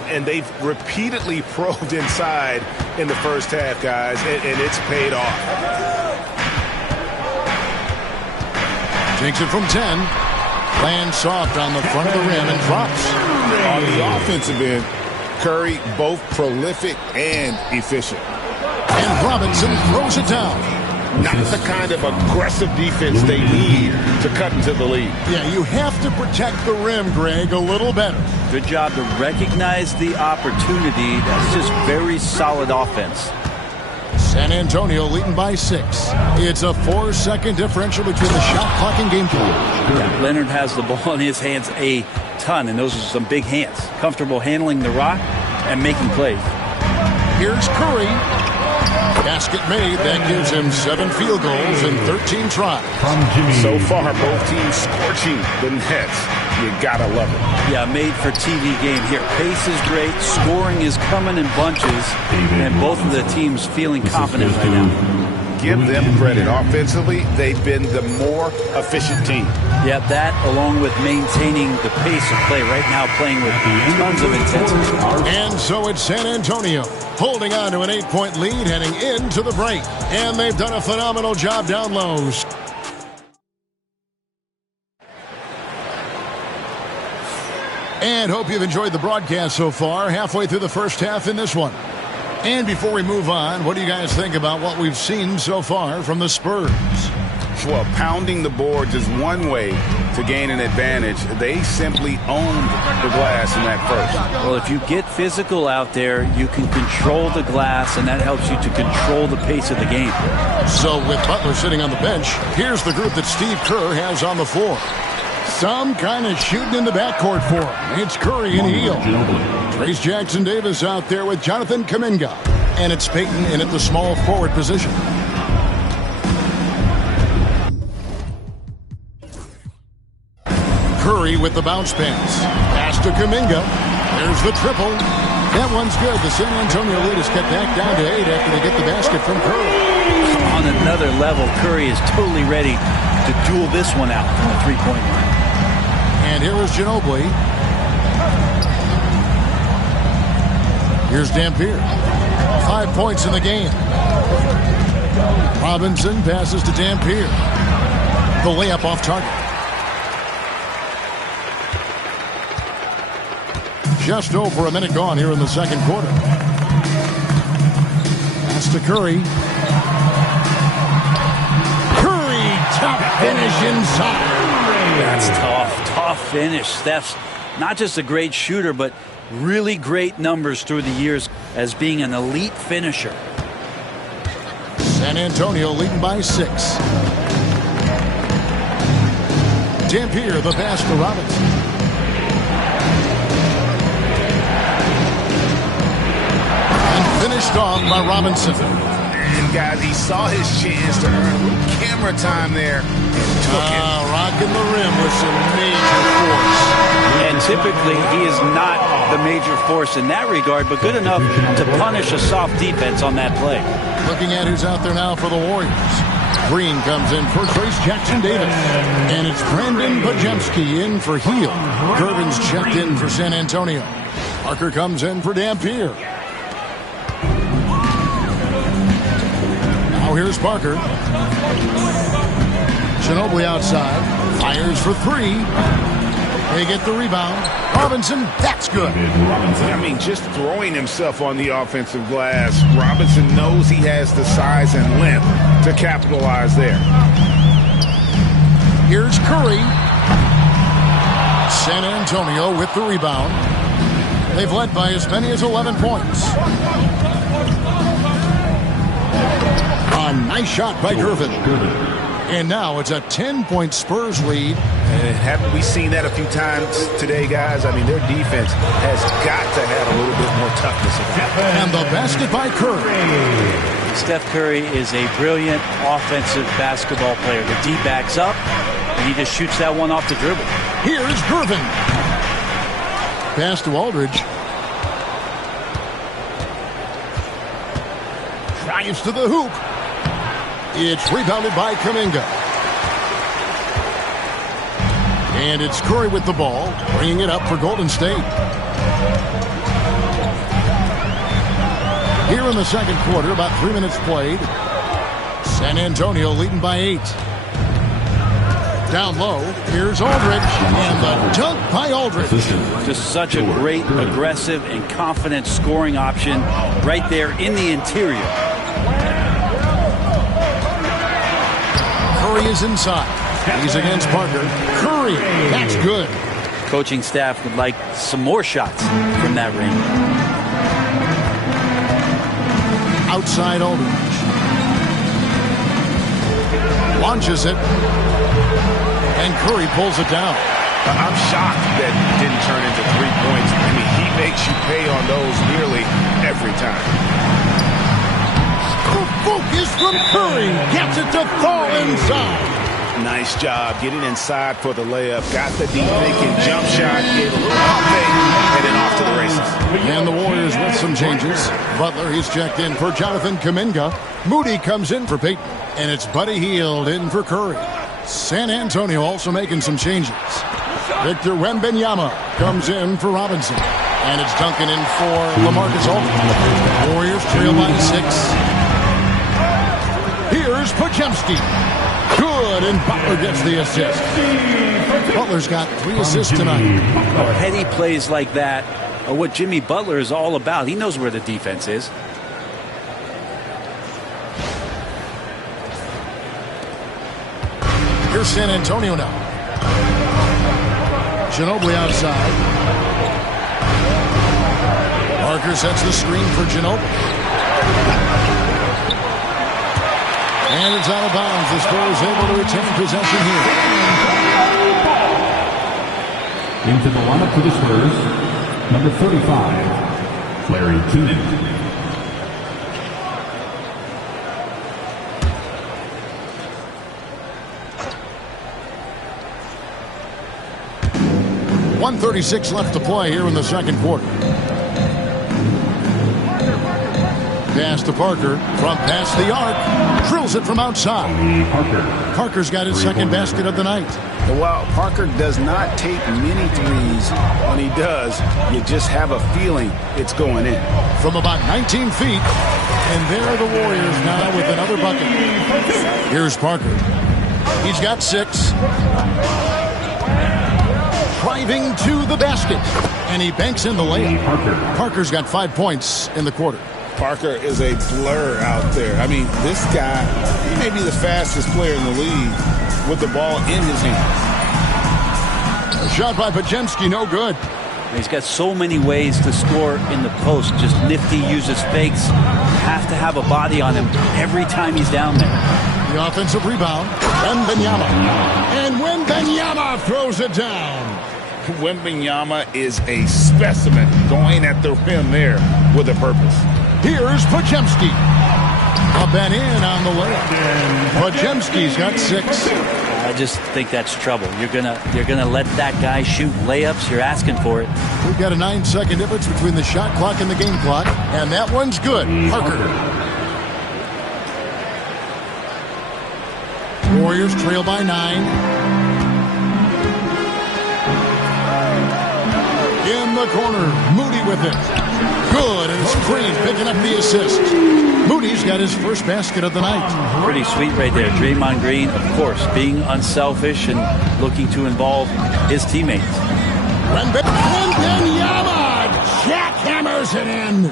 And they've repeatedly probed inside in the first half, guys, and it's paid off. Takes it from 10. Lands soft on the front of the rim and drops. On the offensive end, Curry both prolific and efficient. And Robinson throws it down. Not the kind of aggressive defense they need to cut into the lead. Yeah, you have to protect the rim, Greg, a little better. Good job to recognize the opportunity. That's just very solid offense. San Antonio leading by 6. It's a 4-second differential between the shot clock and game clock. Yeah, Leonard has the ball in his hands a ton, and those are some big hands. Comfortable handling the rock and making plays. Here's Curry. Basket made. That gives him 7 field goals and 13 tries. So far, both teams scorching the nets. You gotta love it. Yeah, made for TV game here. Pace is great. Scoring is coming in bunches. And both of the teams feeling confident right now. give them credit. Offensively, they've been the more efficient team. Yeah, that along with maintaining the pace of play right now, playing with tons of intensity. And so it's San Antonio holding on to an 8-point lead heading into the break. And they've done a phenomenal job down low. And hope you've enjoyed the broadcast so far, halfway through the first half in this one. And before we move on, what do you guys think about what we've seen so far from the Spurs? Well, pounding the boards is one way to gain an advantage. They simply owned the glass in that first. Well, if you get physical out there, you can control the glass, and that helps you to control the pace of the game. So with Butler sitting on the bench, here's the group that Steve Kerr has on the floor. Some kind of shooting in the backcourt for him. It's Curry and Hield. Trace Jackson-Davis out there with Jonathan Kuminga. And it's Payton in at the small forward position. Curry with the bounce pass. Pass to Kuminga. There's the triple. That one's good. The San Antonio lead is cut back down to 8 after they get the basket from Curry. On another level, Curry is totally ready to duel this one out from the three-point line. And here is Ginobili. Here's Dampier. 5 points in the game. Robinson passes to Dampier. The layup off target. Just over a minute gone here in the second quarter. Pass to Curry. Curry, top finish inside. That's tough finish. Steph's not just a great shooter, but really great numbers through the years as being an elite finisher. San Antonio leading by 6. Dampier, the pass to Robinson. And finished off by Robinson. And guys, he saw his chance to earn a little camera time there. Rocking the rim with some major force. And typically, he is not the major force in that regard, but good enough to punish a soft defense on that play. Looking at who's out there now for the Warriors. Green comes in for Trace Jackson-Davis. And it's Brandon Bajemski in for Hield. Gervin's checked in for San Antonio. Parker comes in for Dampier. Now here's Parker. Ginobili outside. Fires for 3. They get the rebound. Robinson, that's good. I mean, just throwing himself on the offensive glass. Robinson knows he has the size and length to capitalize there. Here's Curry. San Antonio with the rebound. They've led by as many as 11 points. A nice shot by Gervin. And now it's a 10-point Spurs lead. And haven't we seen that a few times today, guys? I mean, their defense has got to have a little bit more toughness about it. And the basket by Curry. Steph Curry is a brilliant offensive basketball player. The D backs up, and he just shoots that one off the dribble. Here's Gervin. Pass to Aldridge. Drives to the hoop. It's rebounded by Kuminga. And it's Curry with the ball, bringing it up for Golden State. Here in the second quarter, about 3 minutes played. San Antonio leading by 8. Down low, here's Aldridge, and the dunk by Aldridge. Just such a great, aggressive, and confident scoring option right there in the interior. Curry is inside. He's against Parker. Curry, that's good. Coaching staff would like some more shots from that range. Outside Aldridge. Launches it. And Curry pulls it down. I'm shocked that didn't turn into 3 points. I mean, he makes you pay on those nearly every time. Focus from Curry. Gets it to fall inside. Nice job getting inside for the layup. Got the deep thinking jump shot. Gave a little pump fake, and then off to the races. And the Warriors with some some changes. Butler, he's checked in for Jonathan Kuminga. Moody comes in for Peyton. And it's Buddy Hield in for Curry. San Antonio also making some changes. Victor Wembanyama comes in for Robinson. And it's Duncan in for LaMarcus Aldridge. Warriors trail by 6. Here's Podziemski. Good, and Butler gets the assist. Butler's got 3 assists tonight. Petty plays like that are what Jimmy Butler is all about. He knows where the defense is. Here's San Antonio now. Ginobili outside. Parker sets the screen for Ginobili. And it's out of bounds. The Spurs able to retain possession here. Into the lineup for the Spurs, number 35, Larry Keenan. .136 left to play here in the second quarter. Pass to Parker from past the arc. Drills it from outside. Parker's got his second basket of the night. Well, Parker does not take many threes. When he does, you just have a feeling it's going in. From about 19 feet. And there are the Warriors now with another bucket. Here's Parker. He's got 6. Driving to the basket. And he banks in the layup. Parker's got 5 points in the quarter. Parker is a blur out there. I mean, this guy, he may be the fastest player in the league with the ball in his hands. A shot by Podziemski, no good. He's got so many ways to score in the post. Just nifty, uses fakes. Have to have a body on him every time he's down there. The offensive rebound. Wembanyama. And Wembanyama throws it down. Wembanyama is a specimen going at the rim there with a purpose. Here's Podziemski. Up and in on the layup. Podziemski's got 6. I just think that's trouble. You're gonna let that guy shoot layups. You're asking for it. We've got a 9-second difference between the shot clock and the game clock, and that one's good. Parker. Warriors trail by 9. In the corner, Moody with it. Good, and it's Green picking up the assist. Moody's got his first basket of the night. Pretty sweet right there. Draymond Green, of course, being unselfish and looking to involve his teammates. Wembanyama jackhammers it in.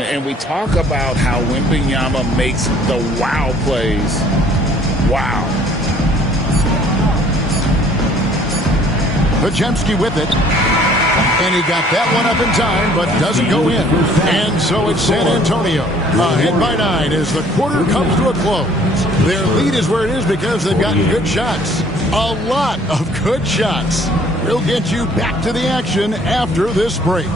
And we talk about how Wembanyama makes the wow plays. Wow. Podziemski with it. And he got that one up in time, but doesn't go in. And so it's San Antonio. Ahead by 9 as the quarter comes to a close. Their lead is where it is because they've gotten good shots. A lot of good shots. We'll get you back to the action after this break.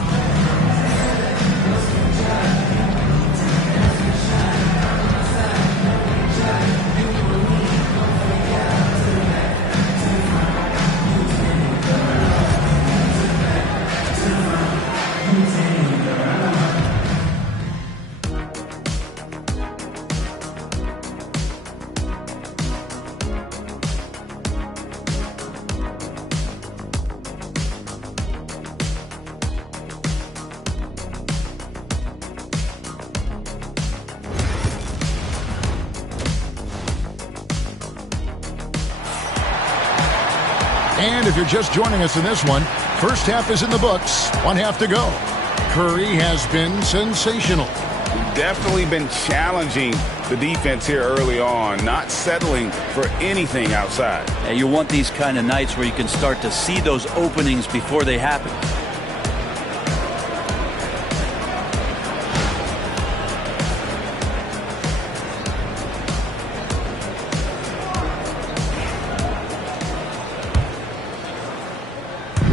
And if you're just joining us in this one, first half is in the books. 1 half to go. Curry has been sensational. Definitely been challenging the defense here early on, not settling for anything outside. Yeah, you want these kind of nights where you can start to see those openings before they happen.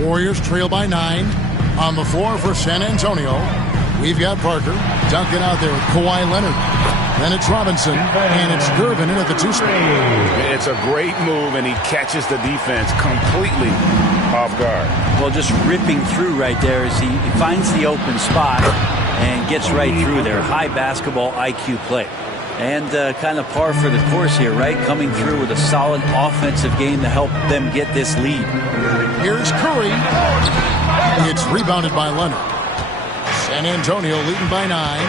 Warriors trail by 9. On the floor for San Antonio, we've got Parker. Duncan out there with Kawhi Leonard. Then it's Robinson, and it's Gervin in at the 2 spot. It's a great move, and he catches the defense completely off guard. Well, just ripping through right there as he finds the open spot. and gets right through there. High basketball IQ play. And kind of par for the course here, right? Coming through with a solid offensive game to help them get this lead. Here's Curry. It's rebounded by Leonard. San Antonio leading by 9.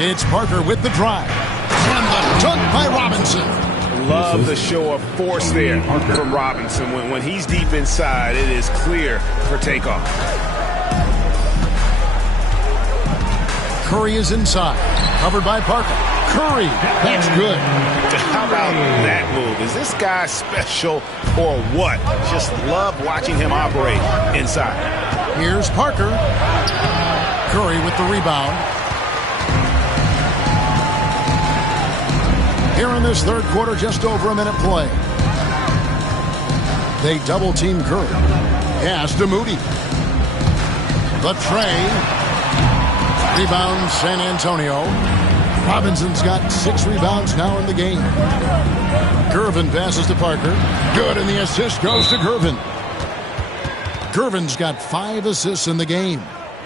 It's Parker with the drive. And the dunk by Robinson. Love the show of force there from Robinson. When he's deep inside, it is clear for takeoff. Curry is inside. Covered by Parker. Curry, that's good. How about that move? Is this guy special or what? Just love watching him operate inside. Here's Parker. Curry with the rebound. Here in this third quarter, just over a minute play. They double team Curry. Pass to Moody. The tray. Rebound San Antonio. Robinson's got 6 rebounds now in the game. Gervin passes to Parker. Good, and the assist goes to Gervin. Gervin's got 5 assists in the game.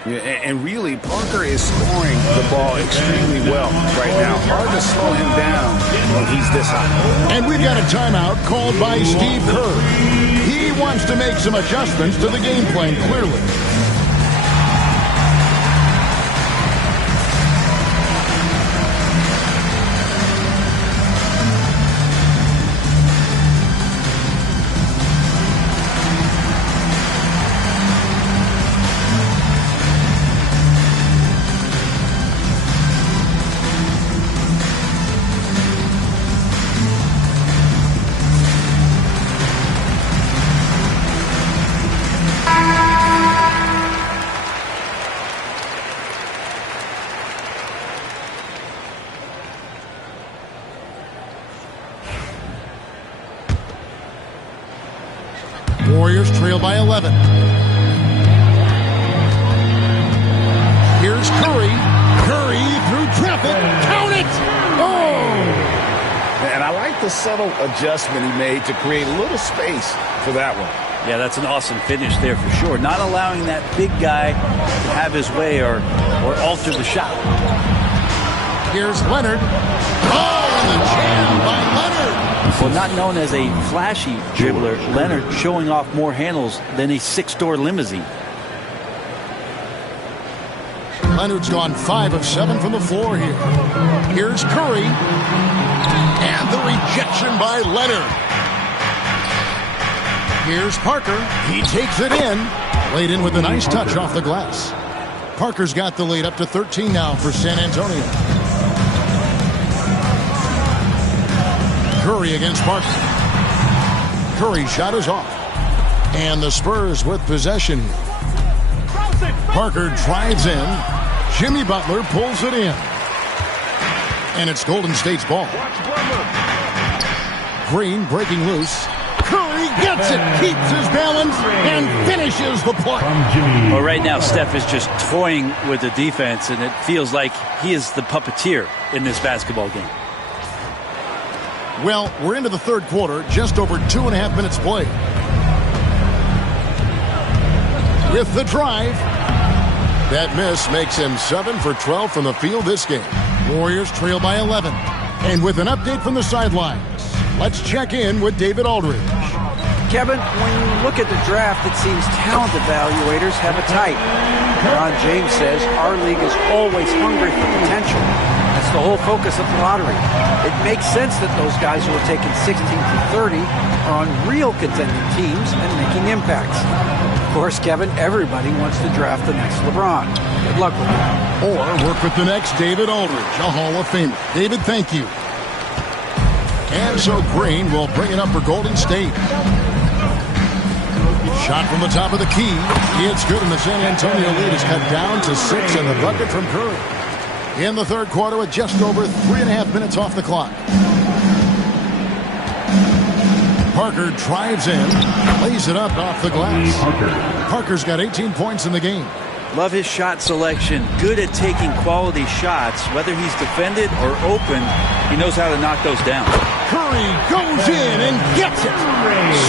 Yeah, and really, Parker is scoring the ball extremely well right now. Hard to slow him down when he's this hot. And we've got a timeout called by Steve Kerr. He wants to make some adjustments to the game plan, clearly. Warriors trail by 11. Here's Curry. Curry through traffic. Count it! Oh! And I like the subtle adjustment he made to create a little space for that one. Yeah, that's an awesome finish there for sure. Not allowing that big guy to have his way or alter the shot. Here's Leonard. Oh, and the jam by Leonard. Well, not known as a flashy dribbler, Leonard showing off more handles than a 6-door limousine. Leonard's gone 5 of 7 from the floor here. Here's Curry. And the rejection by Leonard. Here's Parker. He takes it in. Laid in with a nice touch off the glass. Parker's got the lead up to 13 now for San Antonio. Curry against Parker. Curry's shot is off. And the Spurs with possession here. Parker drives in. Jimmy Butler pulls it in. And it's Golden State's ball. Green breaking loose. Curry gets it, keeps his balance, and finishes the play. Well, right now, Steph is just toying with the defense, and it feels like he is the puppeteer in this basketball game. Well, we're into the third quarter, just over 2.5 minutes played. With the drive, that miss makes him 7 for 12 from the field this game. Warriors trail by 11. And with an update from the sidelines, let's check in with David Aldridge. Kevin, when you look at the draft, it seems talent evaluators have a type. Ron James says our league is always hungry for potential. That's the whole focus of the lottery. It makes sense that those guys who are taken 16 to 30 are on real contending teams and making impacts. Of course, Kevin, everybody wants to draft the next LeBron. Good luck with that. Or work with the next David Aldridge, a Hall of Famer. David, thank you. And so Green will bring it up for Golden State. Shot from the top of the key. It's good, and the San Antonio lead is cut down to 6, and the bucket from Curry. In the third quarter with just over 3.5 minutes off the clock. Parker drives in, lays it up off the glass. Parker's got 18 points in the game. Love his shot selection. Good at taking quality shots. Whether he's defended or open, he knows how to knock those down. Curry goes in and gets it.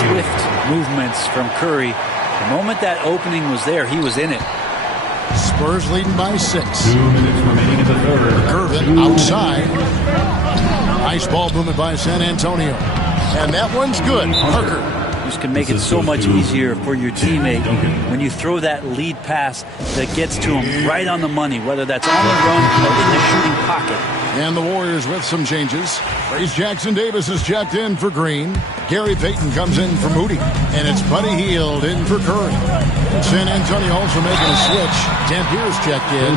Swift movements from Curry. The moment that opening was there, he was in it. Spurs leading by 6. 2 minutes remaining in the third. Gervin outside. Nice ball movement by San Antonio. And that one's good. Parker. Just can make it so much easier for your teammate when you throw that lead pass that gets to him right on the money, whether that's on the run or in the shooting pocket. And the Warriors with some changes. Trace Jackson-Davis is checked in for Green. Gary Payton comes in for Moody. And it's Buddy Hield in for Curry. San Antonio also making a switch. Dampier's checked in.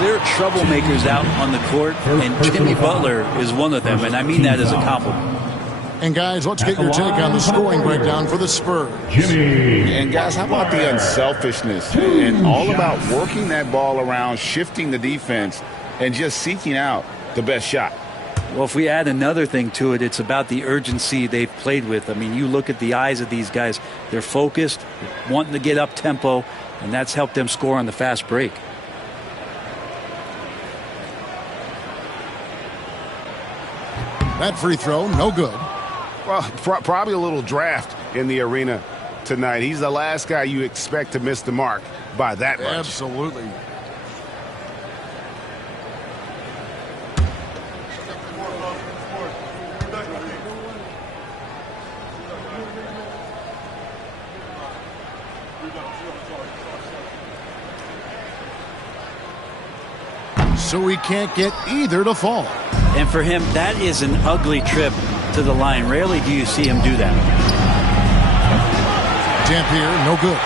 There are troublemakers out on the court, and Jimmy Butler is one of them, and I mean that as a compliment. And guys, let's get your take on the scoring breakdown for the Spurs. And guys, how about the unselfishness and all about working that ball around, shifting the defense, and just seeking out the best shot? Well, if we add another thing to it, it's about the urgency they've played with. I mean, you look at the eyes of these guys. They're focused, wanting to get up tempo, and that's helped them score on the fast break. That free throw, no good. Well, probably a little draft in the arena tonight. He's the last guy you expect to miss the mark by that much. Absolutely. So he can't get either to fall. And for him, that is an ugly trip to the line. Rarely do you see him do that. Dampier, no good.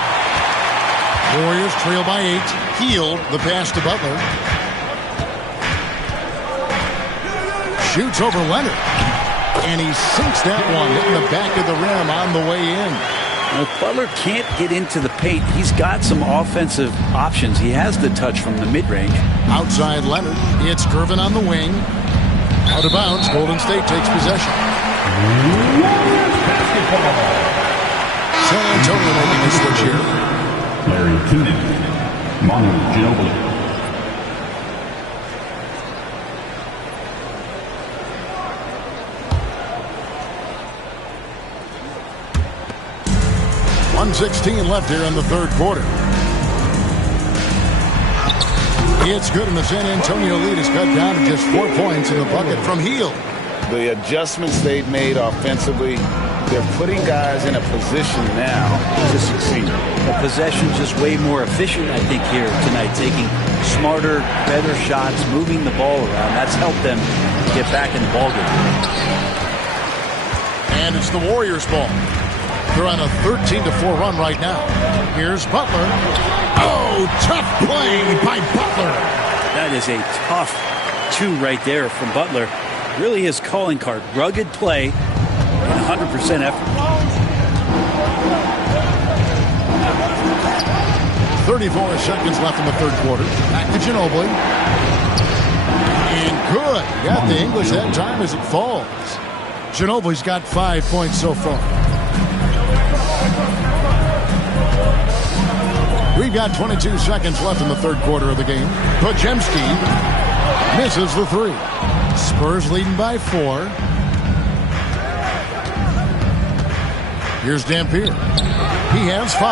Warriors trail by 8. Hield the pass to Butler. Shoots over Leonard. And he sinks that one in the back of the rim on the way in. Now, if Butler can't get into the paint, he's got some offensive options. He has the touch from the mid-range. Outside Leonard. It's Gervin on the wing. Out of bounds. Golden State takes possession. San Antonio making a switch here. Larry Tunin. Manu Ginobili. .116 left here in the third quarter. It's good, and the San Antonio lead is cut down to just 4 points in the bucket from Hield. The adjustments they've made offensively, they're putting guys in a position now to succeed. The possession's just way more efficient, I think, here tonight, taking smarter, better shots, moving the ball around. That's helped them get back in the ballgame. And it's the Warriors' ball. They're on a 13-4 run right now. Here's Butler. Oh, tough play by Butler. That is a tough 2 right there from Butler. Really his calling card. Rugged play and 100% effort. 34 seconds left in the third quarter. Back to Ginobili. And good. Got the English that time as it falls. Ginobili's got 5 points so far. We've got 22 seconds left in the third quarter of the game. Podziemski misses the 3. Spurs leading by 4. Here's Dampier. He has 5.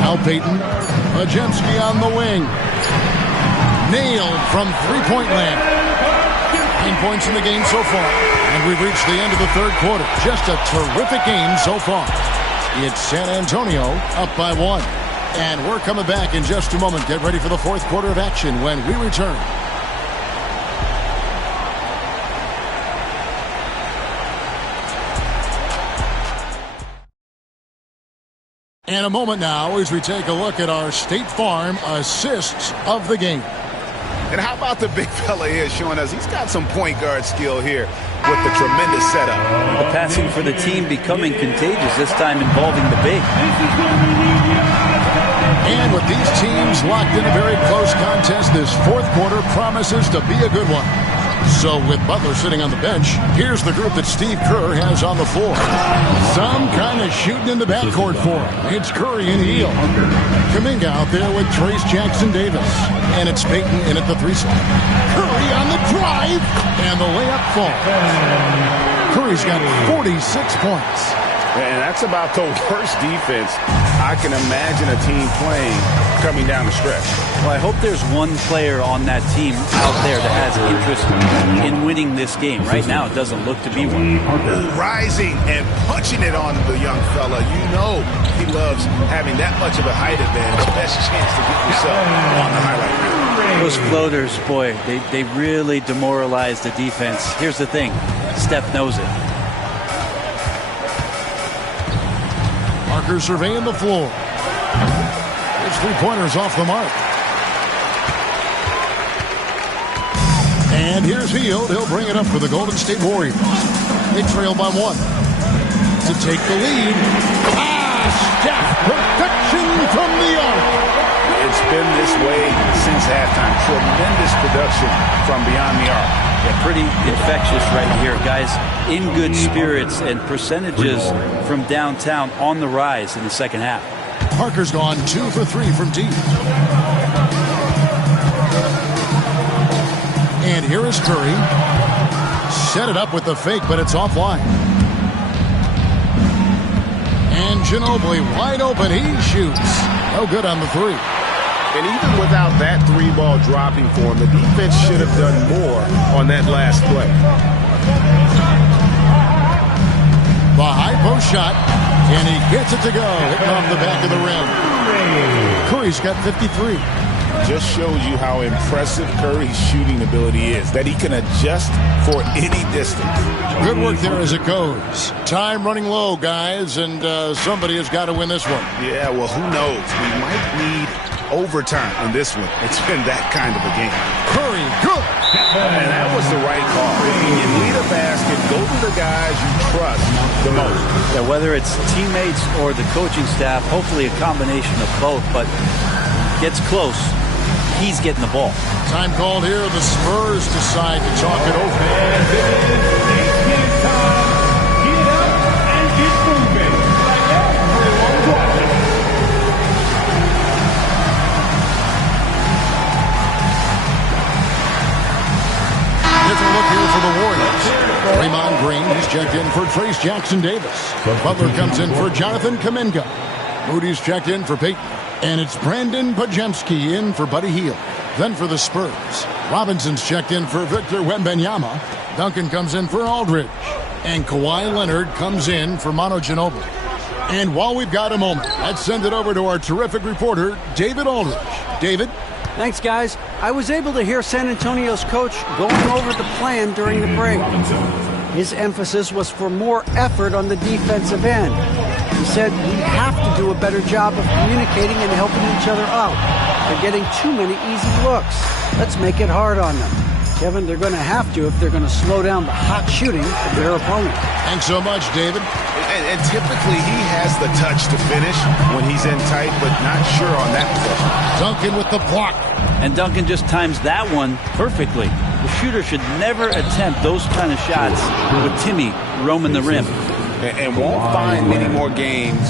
Now Payton. Podziemski on the wing. Nailed from three-point land. 9 points in the game so far. And we've reached the end of the third quarter. Just a terrific game so far. It's San Antonio up by 1. And we're coming back in just a moment. Get ready for the fourth quarter of action when we return. And a moment now as we take a look at our State Farm assists of the game. And how about the big fella here showing us he's got some point guard skill here with the tremendous setup. The passing for the team becoming contagious, this time involving the big. And with these teams locked in a very close contest, this fourth quarter promises to be a good one. So with Butler sitting on the bench, here's the group that Steve Kerr has on the floor. Some kind of shooting in the backcourt for him. It's Curry and Hield. Kuminga out there with Trace Jackson-Davis. And it's Payton in at the 3 spot. Curry on the drive. And the layup falls. Curry's got 46 points. And that's about the worst defense I can imagine a team playing coming down the stretch. Well, I hope there's one player on that team out there that has interest in winning this game. Right now, it doesn't look to be one. Rising and punching it on the young fella. You know he loves having that much of a height advantage. Best chance to get yourself on the highlight reel. Those floaters, boy, they really demoralize the defense. Here's the thing. Steph knows it. Parker surveying the floor. His three-pointers off the mark. And here's Hield. He'll bring it up for the Golden State Warriors. They trail by 1. To take the lead. Steph, perfection from the arc. It's been this way since halftime. Tremendous production from beyond the arc. Yeah, pretty infectious right here, guys. In good spirits and percentages from downtown on the rise in the second half. Parker's gone 2 for 3 from deep. And here is Curry. Set it up with the fake, but it's offline. And Ginobili wide open. He shoots. No good on the 3. And even without that 3-ball dropping for him, the defense should have done more on that last play. The high post shot, and he gets it to go, hitting off the back of the rim. Curry's got 53. Just shows you how impressive Curry's shooting ability is, that he can adjust for any distance. Good work there as it goes. Time running low, guys, and somebody has got to win this one. Yeah, well, who knows? We might need overtime in this one. It's been that kind of a game. Curry, good. And that was the right call. When you need a basket, go to the guys you trust the most. Yeah, whether it's teammates or the coaching staff, hopefully a combination of both, but gets close. He's getting the ball. Time called here. The Spurs decide to talk it over. Different look here for the Warriors. Draymond Green, he's checked in for Trace Jackson-Davis. Butler comes in for Jonathan Kuminga. Moody's checked in for Peyton. And it's Brandon Pajemski in for Buddy Hield. Then for the Spurs, Robinson's checked in for Victor Wembanyama. Duncan comes in for Aldridge. And Kawhi Leonard comes in for Manu Ginobili. And while we've got a moment, let's send it over to our terrific reporter, David Aldridge. David? Thanks, guys. I was able to hear San Antonio's coach going over the plan during the break. His emphasis was for more effort on the defensive end. He said we have to do a better job of communicating and helping each other out. They're getting too many easy looks. Let's make it hard on them. Kevin, they're going to have to if they're going to slow down the hot shooting of their opponent. Thanks so much, David. And typically he has the touch to finish when he's in tight, but not sure on that possession. Duncan with the block. And Duncan just times that one perfectly. The shooter should never attempt those kind of shots with Timmy roaming the rim. And won't find many more games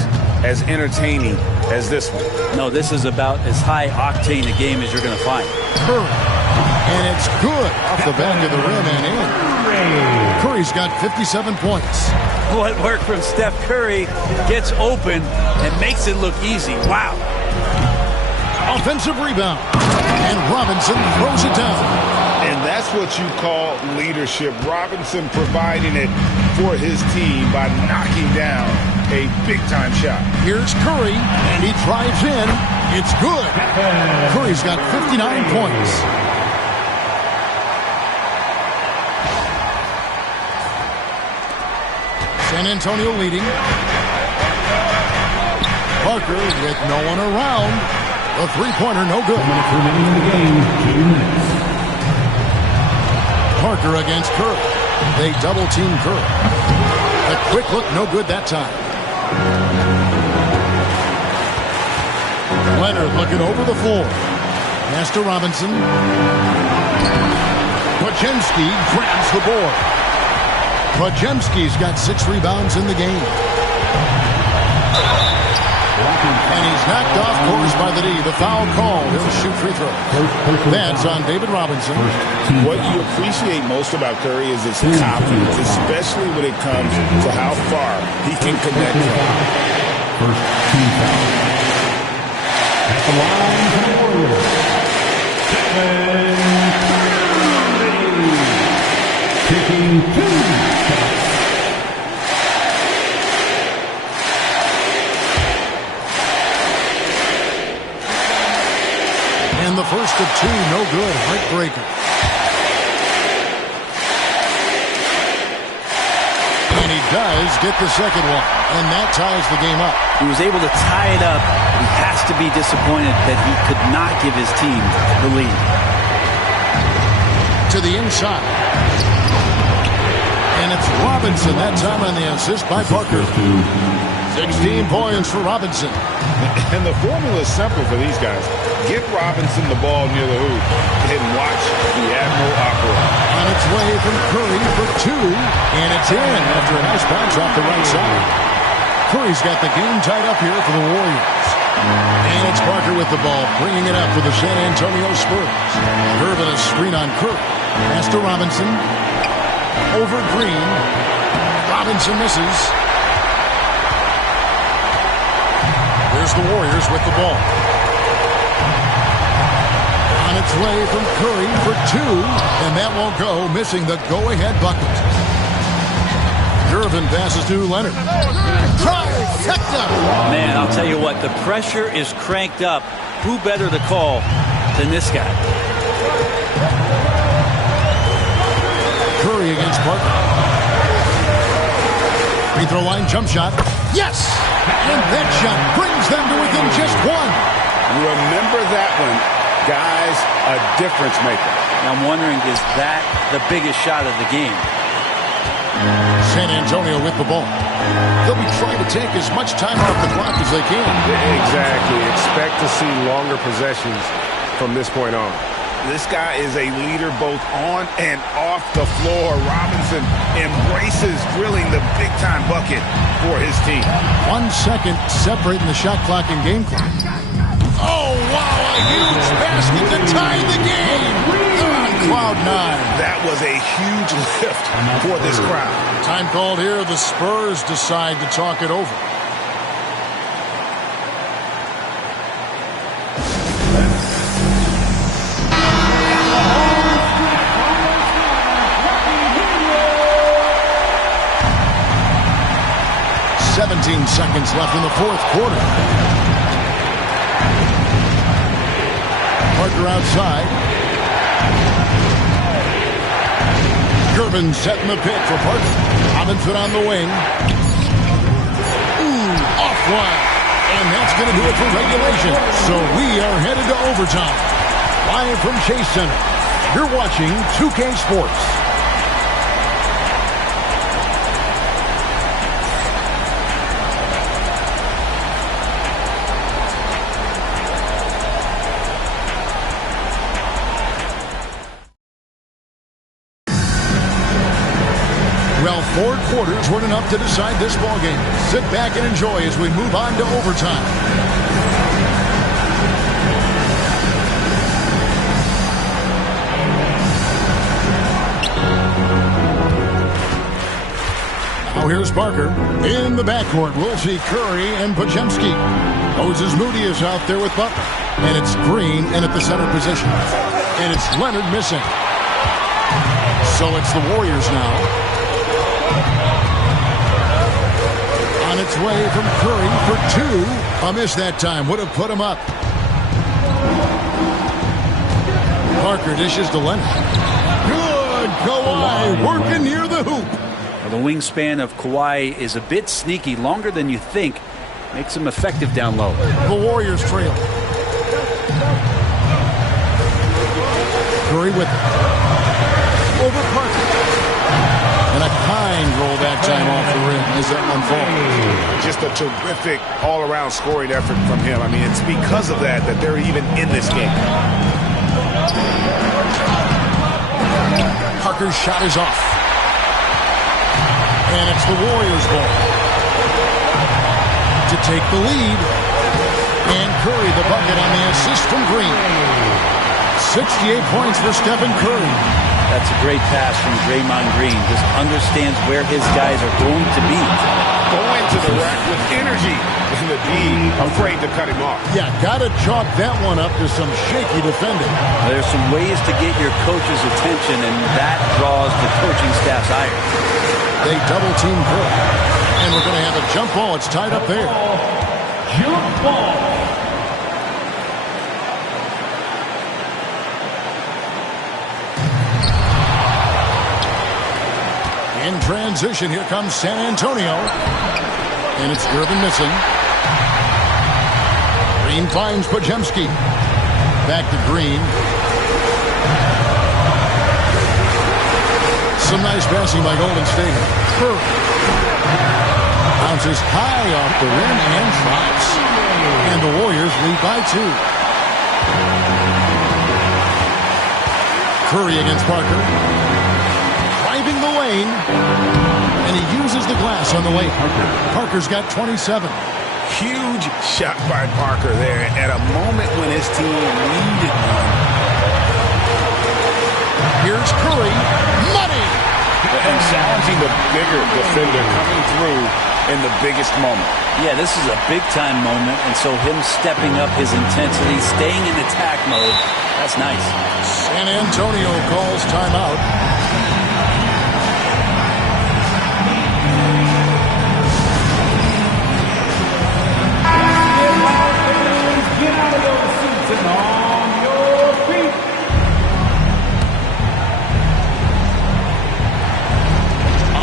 as entertaining as this one. No, this is about as high octane a game as you're going to find. Curry. And it's good off the back of the rim and in. Curry's got 57 points. What work from Steph Curry, gets open and makes it look easy. Wow. Offensive rebound. And Robinson throws it down. And that's what you call leadership. Robinson providing it for his team by knocking down a big-time shot. Here's Curry, and he drives in. It's good. Curry's got 59 points. San Antonio leading. Parker with no one around. The three-pointer no good. Remaining in the game, 2 minutes. Parker against Curry. They double-team Curry. The quick look no good that time. Leonard looking over the floor. Pass to Robinson. Pajemski grabs the board. Pajemski's got 6 rebounds in the game. And he's knocked off course by the D. The foul called. He'll shoot free throw. That's on David Robinson. What you appreciate most about Curry is his confidence, especially when it comes to how far he can connect from. First team foul. At the line for the Warriors, Stephen Curry. Taking 2 shots. And the first of 2, no good. Heartbreaker. And he does get the second one. And that ties the game up. He was able to tie it up. He has to be disappointed that he could not give his team the lead. To the inside. And it's Robinson that time on the assist by Parker. 16 points for Robinson. And the formula is simple for these guys. Get Robinson the ball near the hoop and watch the Admiral operate. On its way from Curry for 2. And it's in after a nice bounce off the right side. Curry's got the game tied up here for the Warriors. And it's Parker with the ball, bringing it up for the San Antonio Spurs. Irvin a screen on Curry. Pass to Robinson. Over Green. Robinson misses. There's the Warriors with the ball. On its way from Curry for 2. And that won't go, missing the go-ahead bucket. Irvin passes to Leonard. Trifecta! Man, I'll tell you what, the pressure is cranked up. Who better to call than this guy? Curry against Parker. Free throw line jump shot. Yes! And that shot brings them to within just 1. Remember that one. Guys, a difference maker. I'm wondering, is that the biggest shot of the game? San Antonio with the ball. They'll be trying to take as much time off the clock as they can. Exactly. Expect to see longer possessions from this point on. This guy is a leader both on and off the floor. Robinson embraces drilling the big-time bucket for his team. 1 second separating the shot clock and game clock. Oh, wow, a huge basket to tie the game. They're on cloud 9. That was a huge lift for this crowd. Time called here. The Spurs decide to talk it over. Seconds left in the 4th quarter. Parker outside. Irvin setting the pick for Parker. Robinson on the wing. Ooh, offline. And that's going to do it for regulation. So we are headed to overtime. Live from Chase Center. You're watching 2K Sports. Well, 4 quarters weren't enough to decide this ballgame. Sit back and enjoy as we move on to overtime. Now here's Parker. In the backcourt, we'll see Curry and Podziemski. Moses Moody is out there with Butler. And it's Green in at the center position. And it's Leonard missing. So it's the Warriors now. On its way from Curry for 2. A miss that time. Would have put him up. Parker dishes to Leonard. Good. Kawhi working near the hoop. Well, the wingspan of Kawhi is a bit sneaky. Longer than you think. Makes him effective down low. The Warriors trail. Curry with it. Over Parker. And a kind roll that time off the rim as that one falls. Just a terrific all-around scoring effort from him. I mean, it's because of that they're even in this game. Parker's shot is off. And it's the Warriors' ball. To take the lead, And Curry the bucket on the assist from Green. 68 points for Stephen Curry. That's a great pass from Draymond Green. Just understands where his guys are going to be. Go into the rack with energy. And the D afraid to cut him off. Yeah, got to chalk that one up to some shaky defending. There's some ways to get your coach's attention, and that draws the coaching staff's ire. They double-team Curry. And we're going to have a jump ball. It's tied up there. Jump ball. In transition, here comes San Antonio. And it's Irvin missing. Green finds Podziemski. Back to Green. Some nice passing by Golden State. Curry. Bounces high off the rim and drops. And the Warriors lead by 2. Curry against Parker. Driving the lane. And he uses the glass on the way. Parker's got 27. Huge shot by Parker there at a moment when his team needed one. Here's Curry. Money! And challenging the bigger defender coming through in the biggest moment. Yeah, this is a big-time moment, and so him stepping up his intensity, staying in attack mode, that's nice. San Antonio calls timeout.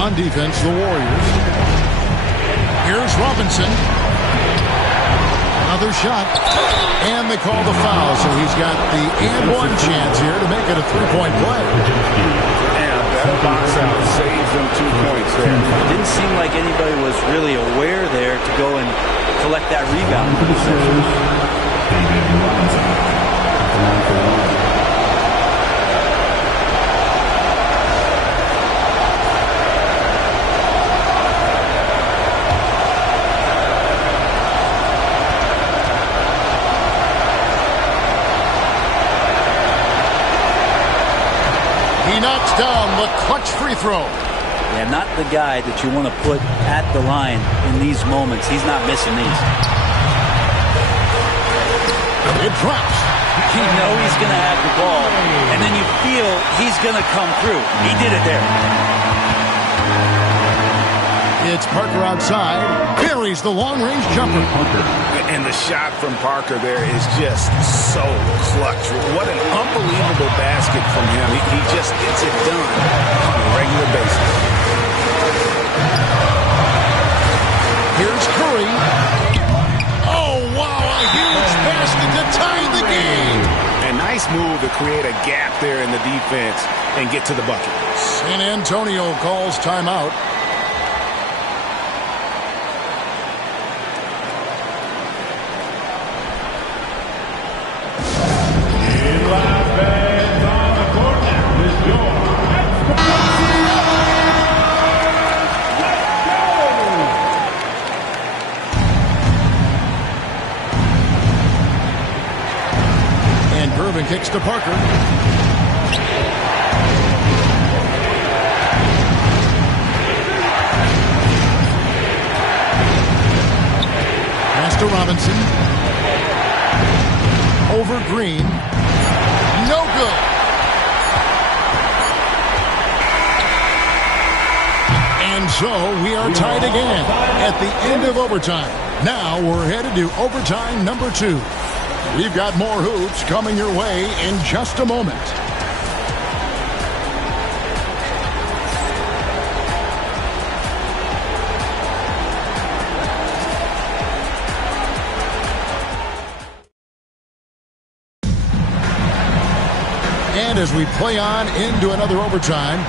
On defense, the Warriors. Here's Robinson. Another shot. And they call the foul, so he's got the and-one chance here to make it a three-point play. And that box out saves them 2 points there. It didn't seem like anybody was really aware there to go and collect that rebound. He knocks down the clutch free throw. Yeah, not the guy that you want to put at the line in these moments. He's not missing these. It drops. You know he's going to have the ball, and then you feel he's going to come through. He did it there. It's Parker outside. Buries the long-range jumper. And the shot from Parker there is just so clutch. What an unbelievable basket from him. He just gets it done on a regular basis. Here's Curry. Oh, wow, a huge basket to tie the game. A nice move to create a gap there in the defense and get to the bucket. San Antonio calls timeout. Kicks to Parker. Pass to Robinson. Over Green. No good. And so we are tied again at the end of overtime. Now we're headed to overtime number 2. We've got more hoops coming your way in just a moment. And as we play on into another overtime,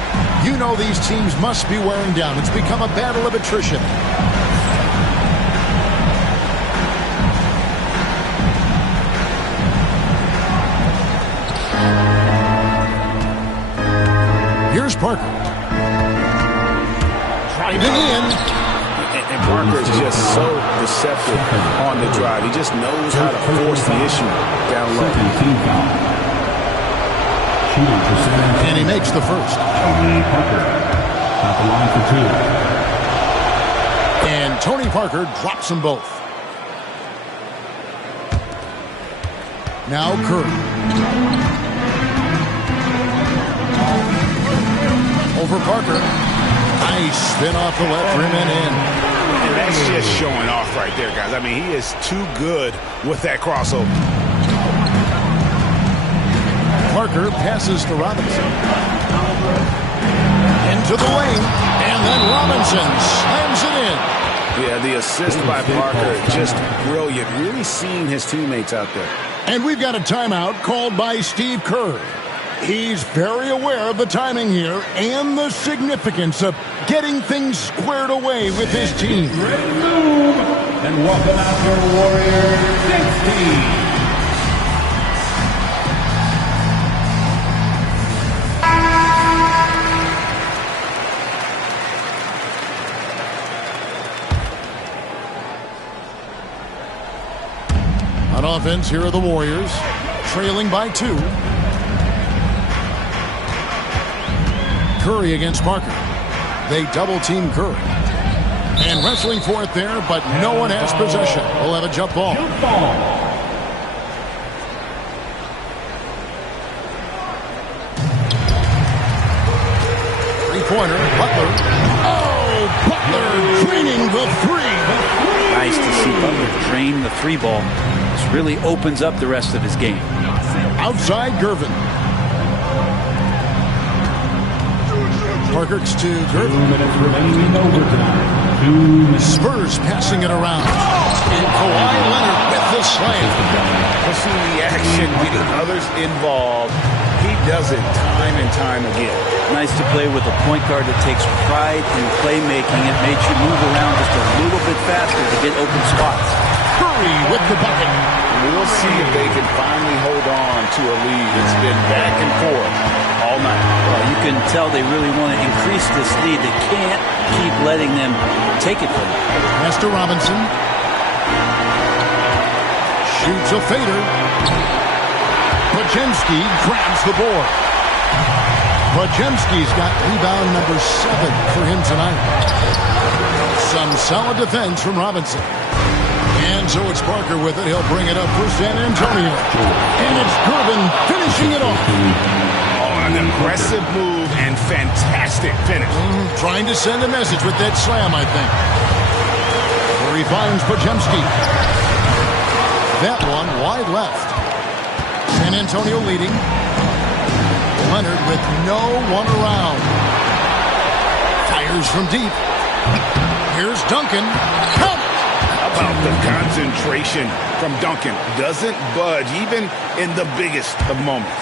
you know these teams must be wearing down. It's become a battle of attrition. Here's Parker. Driving in. And Parker's just so deceptive on the drive. He just knows how to force the issue down low. And he makes the first. Tony Parker at the line for 2. And Tony Parker drops them both. Now Curry. Over Parker. Nice spin off the left rim and in. And that's just showing off right there, guys. I mean, he is too good with that crossover. Parker passes to Robinson. Into the lane. And then Robinson slams it in. Yeah, the assist by Parker, just brilliant. Really seeing his teammates out there. And we've got a timeout called by Steve Kerr. He's very aware of the timing here and the significance of getting things squared away with his team. Ready to move. And welcome out your Warriors 16. On offense, here are the Warriors, trailing by 2. Curry against Parker. They double-team Curry. And wrestling for it there, but no one has possession. We'll have a jump ball. Three-pointer, Butler. Oh, Butler draining the 3. Nice to see Butler drain the 3 ball. This really opens up the rest of his game. Outside Gervin. Parker to Gervin. 2 minutes remaining in overtime. Spurs passing it around. And Kawhi Leonard with the slam. We'll see the action getting others involved. He does it time and time again. Nice to play with a point guard that takes pride in playmaking. It makes you move around just a little bit faster to get open spots. Curry with the bucket. We'll see if they can finally hold on to a lead. It's been back and forth all night. Well, you can tell they really want to increase this lead. They can't keep letting them take it from them. Pass to Robinson. Shoots a fader. Pajemski grabs the board. Pajemski's got rebound number 7 for him tonight. Some solid defense from Robinson. And so it's Parker with it. He'll bring it up for San Antonio. And it's Gervin finishing it off. Oh, an aggressive move and fantastic finish. Trying to send a message with that slam, I think. Where he finds Pajemski. That one wide left. San Antonio leading. Leonard with no one around. Fires from deep. Here's Duncan. Count it! How about the concentration from Duncan? Doesn't budge even in the biggest of moments.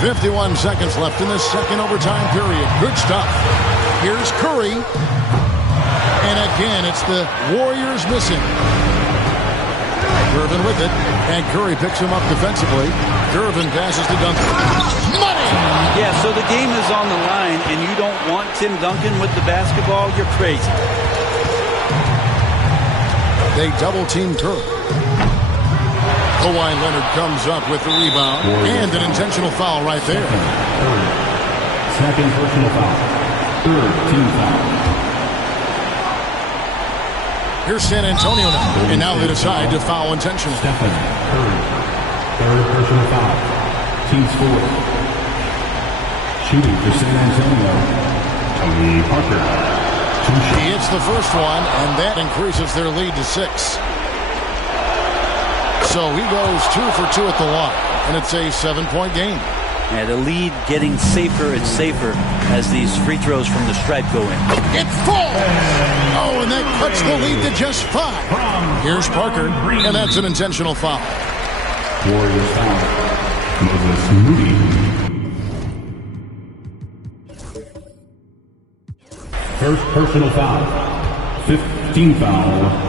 51 seconds left in the second overtime period. Good stuff. Here's Curry. And again, it's the Warriors missing. Gervin with it, and Curry picks him up defensively. Gervin passes to Duncan. Money! Yeah, so the game is on the line, and you don't want Tim Duncan with the basketball, you're crazy. They double-team Curry. Kawhi Leonard comes up with the rebound, and an intentional foul right there. Second personal foul. Third team foul. Here's San Antonio now, and now they decide to foul intentionally. Stephen Curry. Third personal foul. Team's fourth. Shooting for San Antonio. Tony Parker. He hits the first one, and that increases their lead to 6. So he goes 2 for 2 at the line, and it's a 7-point game. Yeah, the lead getting safer and safer as these free throws from the stripe go in. It falls! Oh, and that cuts the lead to just 5. Here's Parker, and that's an intentional foul. Warriors foul. Moses Moody. First personal foul. 15 foul.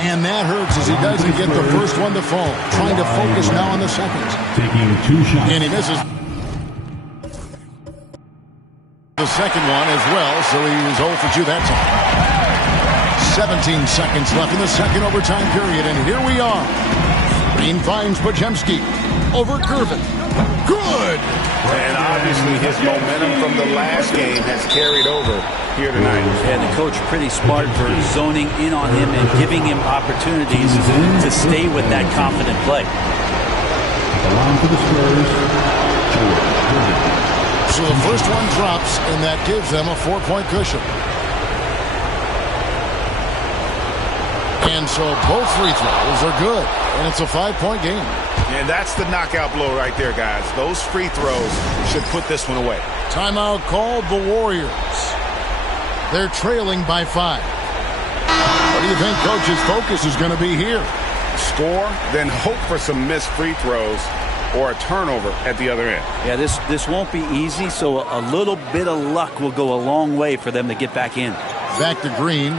And that hurts as he doesn't get the first one to fall. Trying to focus now on the second. Taking 2 shots. And he misses. The second one as well, so he was 0 for 2 that time. 17 seconds left in the second overtime period, and here we are. Green finds Podziemski over Gervin. Good! And obviously his momentum from the last game has carried over here tonight. And the coach pretty smart for zoning in on him and giving him opportunities to stay with that confident play. Along for the Spurs, So the first one drops, and that gives them a 4-point cushion. And so both free throws are good, and it's a 5-point game. And that's the knockout blow right there, guys. Those free throws should put this one away. Timeout called the Warriors. They're trailing by 5. What do you think Coach's focus is going to be here? Score, then hope for some missed free throws or a turnover at the other end. Yeah, this won't be easy, so a little bit of luck will go a long way for them to get back in. Back to Green.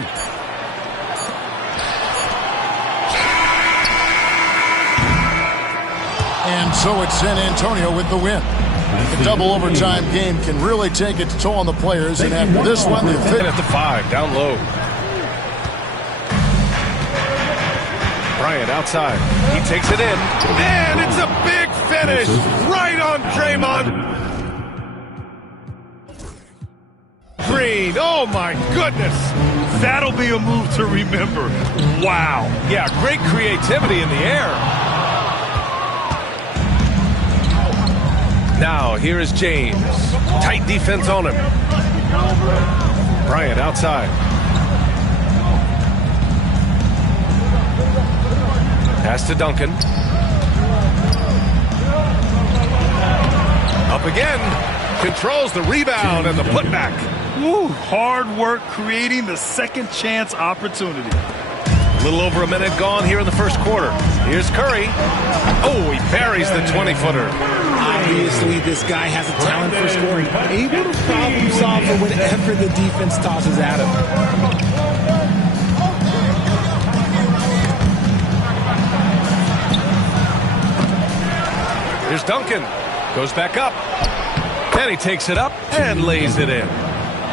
And so it's San Antonio with the win. The double overtime game can really take its toll on the players, and after this one, they're fit at the 5, down low. Bryant outside. He takes it in, and it's a big finish right on Draymond. Green, oh my goodness. That'll be a move to remember. Wow. Yeah, great creativity in the air. Now, here is James. Tight defense on him. Bryant outside. Pass to Duncan. Up again. Controls the rebound and the putback. Woo, hard work creating the second chance opportunity. A little over a minute gone here in the first quarter. Here's Curry. Oh, he buries the 20-footer. Obviously, this guy has a talent for scoring. Able to problem solve for whatever the defense tosses at him. Here's Duncan. Goes back up. And he takes it up and lays it in.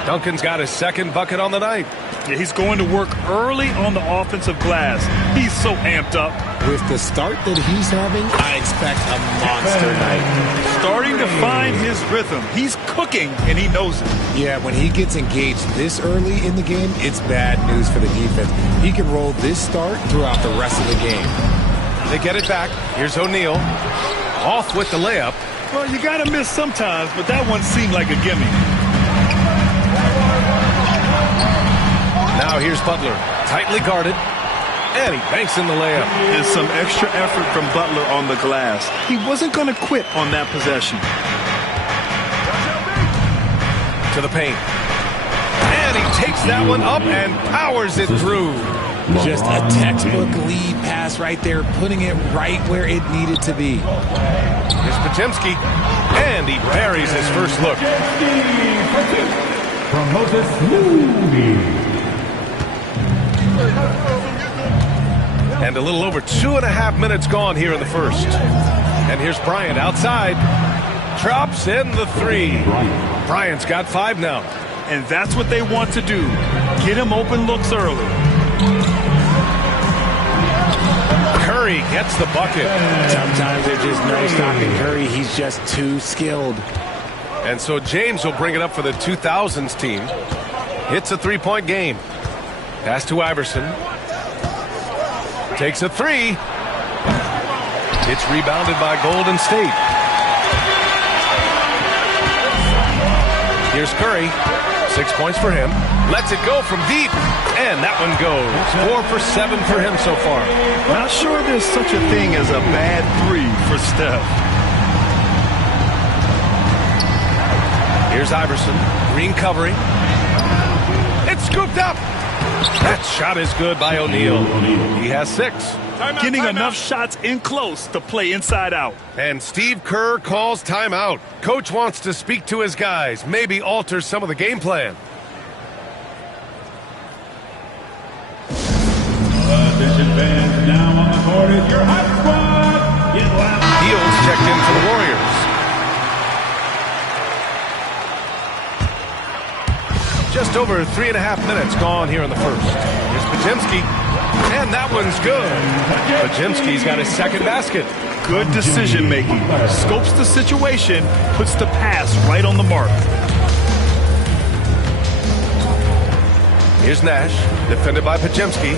Duncan's got his second bucket on the night. Yeah, he's going to work early on the offensive glass. He's so amped up. With the start that he's having, I expect a monster night. Starting to find his rhythm. He's cooking, and he knows it. Yeah, when he gets engaged this early in the game, it's bad news for the defense. He can roll this start throughout the rest of the game. They get it back. Here's O'Neal. Off with the layup. Well, you got to miss sometimes, but that one seemed like a gimme. Now here's Butler. Tightly guarded. And he banks in the layup. There's some extra effort from Butler on the glass. He wasn't going to quit on that possession. To the paint. And he takes that one up and powers it through. Just a textbook lead pass right there, putting it right where it needed to be. Here's Podziemski. And he buries his first look. from Moses Moody. And a little over 2.5 minutes gone here in the first. And here's Bryant outside. Drops in the 3. Bryant's got 5 now. And that's what they want to do. Get him open looks early. Curry gets the bucket. Sometimes there's just no stopping Curry. He's just too skilled. And so James will bring it up for the 2000s team. Hits a 3-point game. Pass to Iverson. Takes a 3. It's rebounded by Golden State. Here's Curry. 6 points for him. Lets it go from deep. And that one goes. 4 for 7 for him so far. Not sure there's such a thing as a bad 3 for Steph. Here's Iverson. Green covering. It's scooped up. That shot is good by O'Neal. He has 6. Getting enough shots in close to play inside out. And Steve Kerr calls timeout. Coach wants to speak to his guys, maybe alter some of the game plan. Attention fans, now on the court is your hot squad. Fields checked in for the Warriors. over 3.5 minutes gone here in the first. Here's Pajemski, and that one's good. Pajemski's got his second basket. Good decision making. Scopes the situation, puts the pass right on the mark. Here's Nash, defended by Pajemski.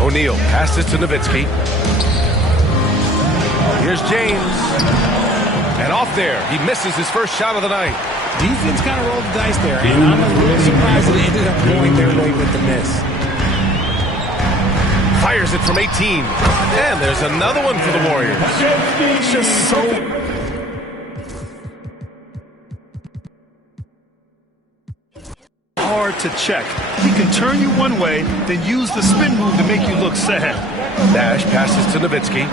O'Neal passes to Nowitzki. Here's James. And off there, he misses his first shot of the night. Defense kind of rolled the dice there, and I'm a little surprised that it ended up going their way with the miss. Fires it from 18. And there's another one for the Warriors. It's just so... hard to check. He can turn you one way, then use the spin move to make you look sad. Nash passes to Nowitzki.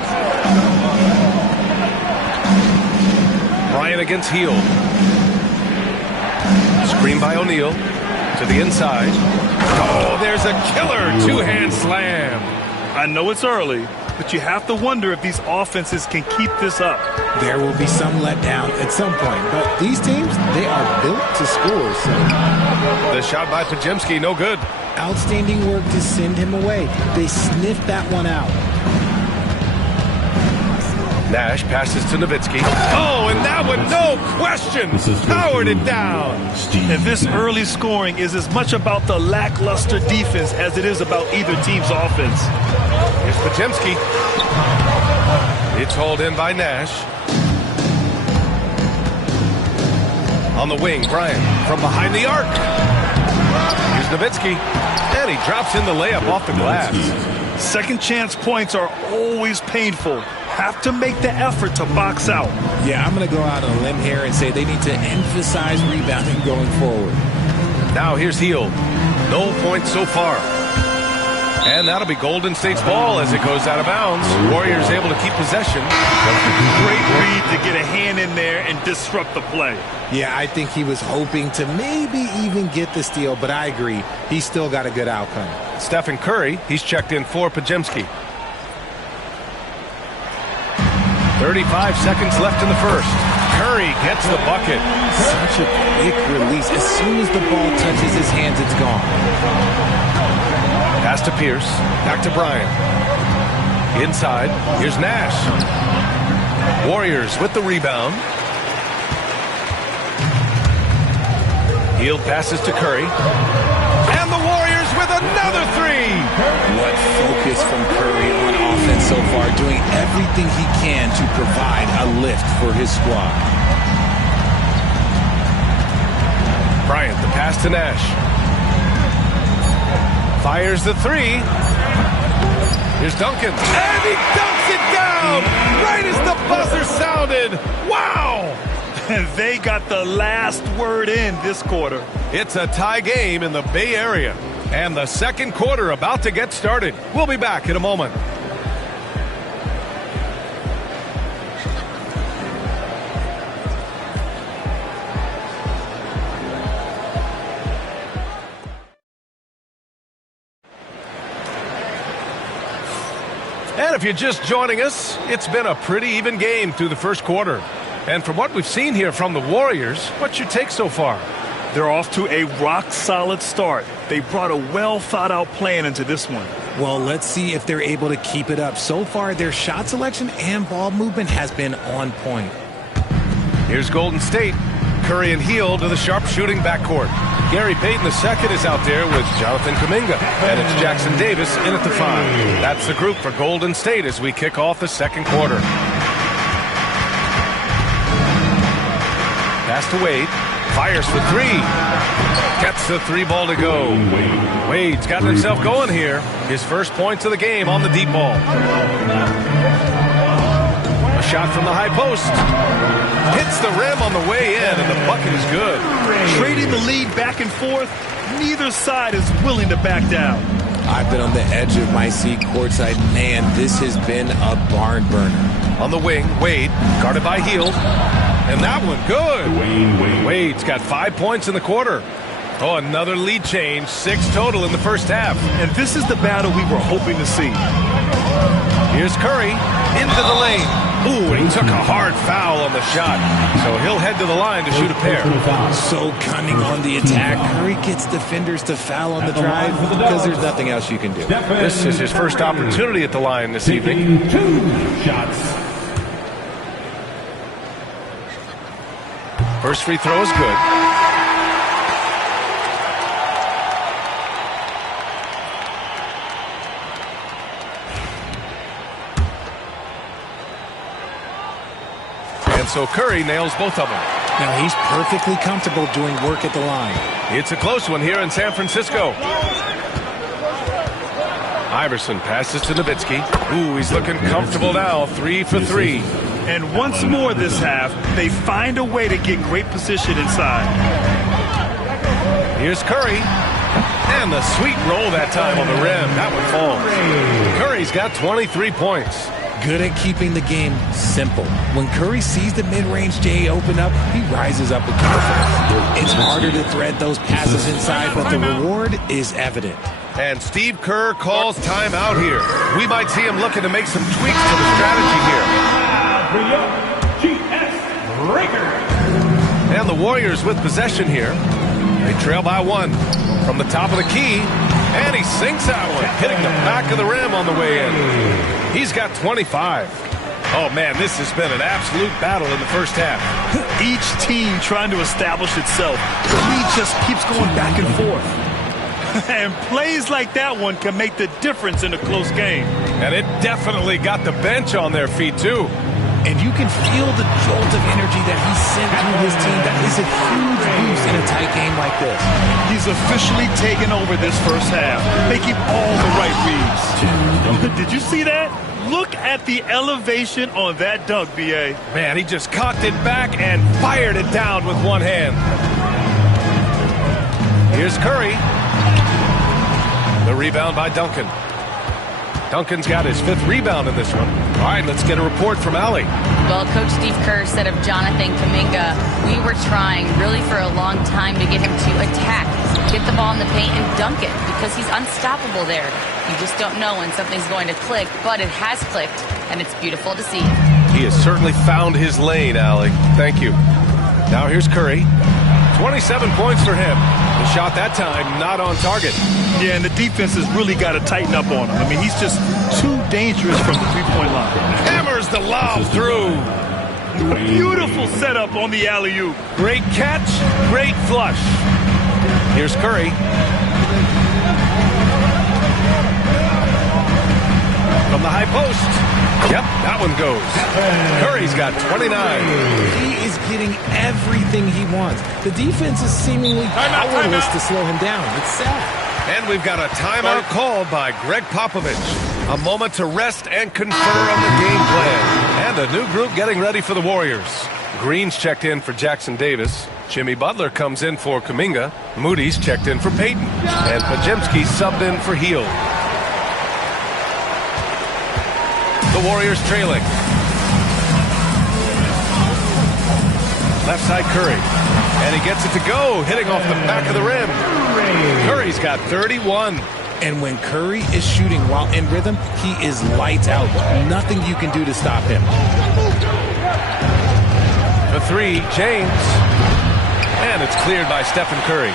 Bryant against Hield. Screen by O'Neal to the inside. Oh, there's a killer two-hand slam. I know it's early, but you have to wonder if these offenses can keep this up. There will be some letdown at some point, but these teams, they are built to score. So. The shot by Pajemski, no good. Outstanding work to send him away. They sniffed that one out. Nash passes to Nowitzki. Oh, and that one, no question, powered it down. And this early scoring is as much about the lackluster defense as it is about either team's offense. Here's Pajemski. It's hauled in by Nash. On the wing, Bryant from behind the arc. Here's Nowitzki. And he drops in the layup off the glass. Second chance points are always painful. Have to make the effort to box out. Yeah, I'm going to go out on a limb here and say they need to emphasize rebounding going forward. Now here's Hield. No points so far. And that'll be Golden State's ball as it goes out of bounds. Warriors able to keep possession. Great read to get a hand in there and disrupt the play. Yeah, I think he was hoping to maybe even get the steal, but I agree. He's still got a good outcome. Stephen Curry, he's checked in for Pajemski. 35 seconds left in the first. Curry gets the bucket. Such a quick release. As soon as the ball touches his hands, it's gone. Pass to Pierce. Back to Bryant. Inside. Here's Nash. Warriors with the rebound. Hield passes to Curry. And the Warriors with another three. What focus from Curry on offense so far, doing everything he can to provide a lift for his squad. Bryant, the pass to Nash. Fires the three. Here's Duncan. And he dunks it down right as the buzzer sounded. Wow! And they got the last word in this quarter. It's a tie game in the Bay Area. And the second quarter about to get started. We'll be back in a moment. And if you're just joining us, it's been a pretty even game through the first quarter. And from what we've seen here from the Warriors, what's your take so far? They're off to a rock-solid start. They brought a well-thought-out plan into this one. Well, let's see if they're able to keep it up. So far, their shot selection and ball movement has been on point. Here's Golden State. Curry and Hield to the sharp-shooting backcourt. Gary Payton II is out there with Jonathan Kuminga. And it's Jackson Davis in at the 5. That's the group for Golden State as we kick off the second quarter. Pass to Wade. Fires for three. Gets the three ball to go. Wade's gotten himself going here. His first points of the game on the deep ball. A shot from the high post. Hits the rim on the way in, and the bucket is good. Trading the lead back and forth, neither side is willing to back down. I've been on the edge of my seat courtside. Man, this has been a barn burner. On the wing, Wade, guarded by Hield. And that one, good. Wade's got 5 points in the quarter. Oh, another lead change, 6 total in the first half. And this is the battle we were hoping to see. Here's Curry into the lane. Ooh, and he took a hard foul on the shot. So he'll head to the line to shoot a pair. So cunning on the attack. Curry gets defenders to foul on the drive because there's nothing else you can do. This is his first opportunity at the line this evening. 2 shots. First free throw is good. And so Curry nails both of them. Now he's perfectly comfortable doing work at the line. It's a close one here in San Francisco. Iverson passes to Nowitzki. Ooh, he's looking comfortable now. 3 for 3. And once more this half, they find a way to get great position inside. Here's Curry. And the sweet roll that time on the rim. That one falls. Curry's got 23 points. Good at keeping the game simple. When Curry sees the mid-range J open up, he rises up with confidence. It's harder to thread those passes inside, but the reward is evident. And Steve Kerr calls timeout here. We might see him looking to make some tweaks to the strategy here. And the Warriors with possession here. They trail by 1 from the top of the key. And he sinks that one, hitting the back of the rim on the way in. He's got 25. Oh, man, this has been an absolute battle in the first half. Each team trying to establish itself. The lead just keeps going back and forth. And plays like that one can make the difference in a close game. And it definitely got the bench on their feet, too. And you can feel the jolt of energy that he sent through his team. That is a huge boost in a tight game like this. He's officially taken over this first half, making all the right reads. Did you see that? Look at the elevation on that dunk, B.A. Man, he just cocked it back and fired it down with one hand. Here's Curry. The rebound by Duncan. Duncan's got his 5th rebound in this one. All right, let's get a report from Allie. Well, Coach Steve Kerr said of Jonathan Kuminga, we were trying really for a long time to get him to attack, get the ball in the paint and dunk it because he's unstoppable there. You just don't know when something's going to click, but it has clicked, and it's beautiful to see. He has certainly found his lane, Allie. Thank you. Now here's Curry. 27 points for him. The shot that time not on target. Yeah, and the defense has really got to tighten up on him. I mean, he's just too dangerous from the three-point line. Hammers the lob through. Beautiful setup on the alley-oop. Great catch, great flush. Here's Curry. From the high post. Yep, that one goes. Curry's got 29. He is getting everything he wants. The defense is seemingly powerless to slow him down. It's sad. And we've got a timeout called by Greg Popovich. A moment to rest and confer on the game plan. And a new group getting ready for the Warriors. Green's checked in for Jackson Davis. Jimmy Butler comes in for Kuminga. Moody's checked in for Payton. And Pajemski subbed in for Hield. The Warriors trailing. Left side Curry. And he gets it to go, hitting off the back of the rim. Curry's got 31. And when Curry is shooting while in rhythm, he is lights out. Nothing you can do to stop him. The 3, James. And it's cleared by Stephen Curry.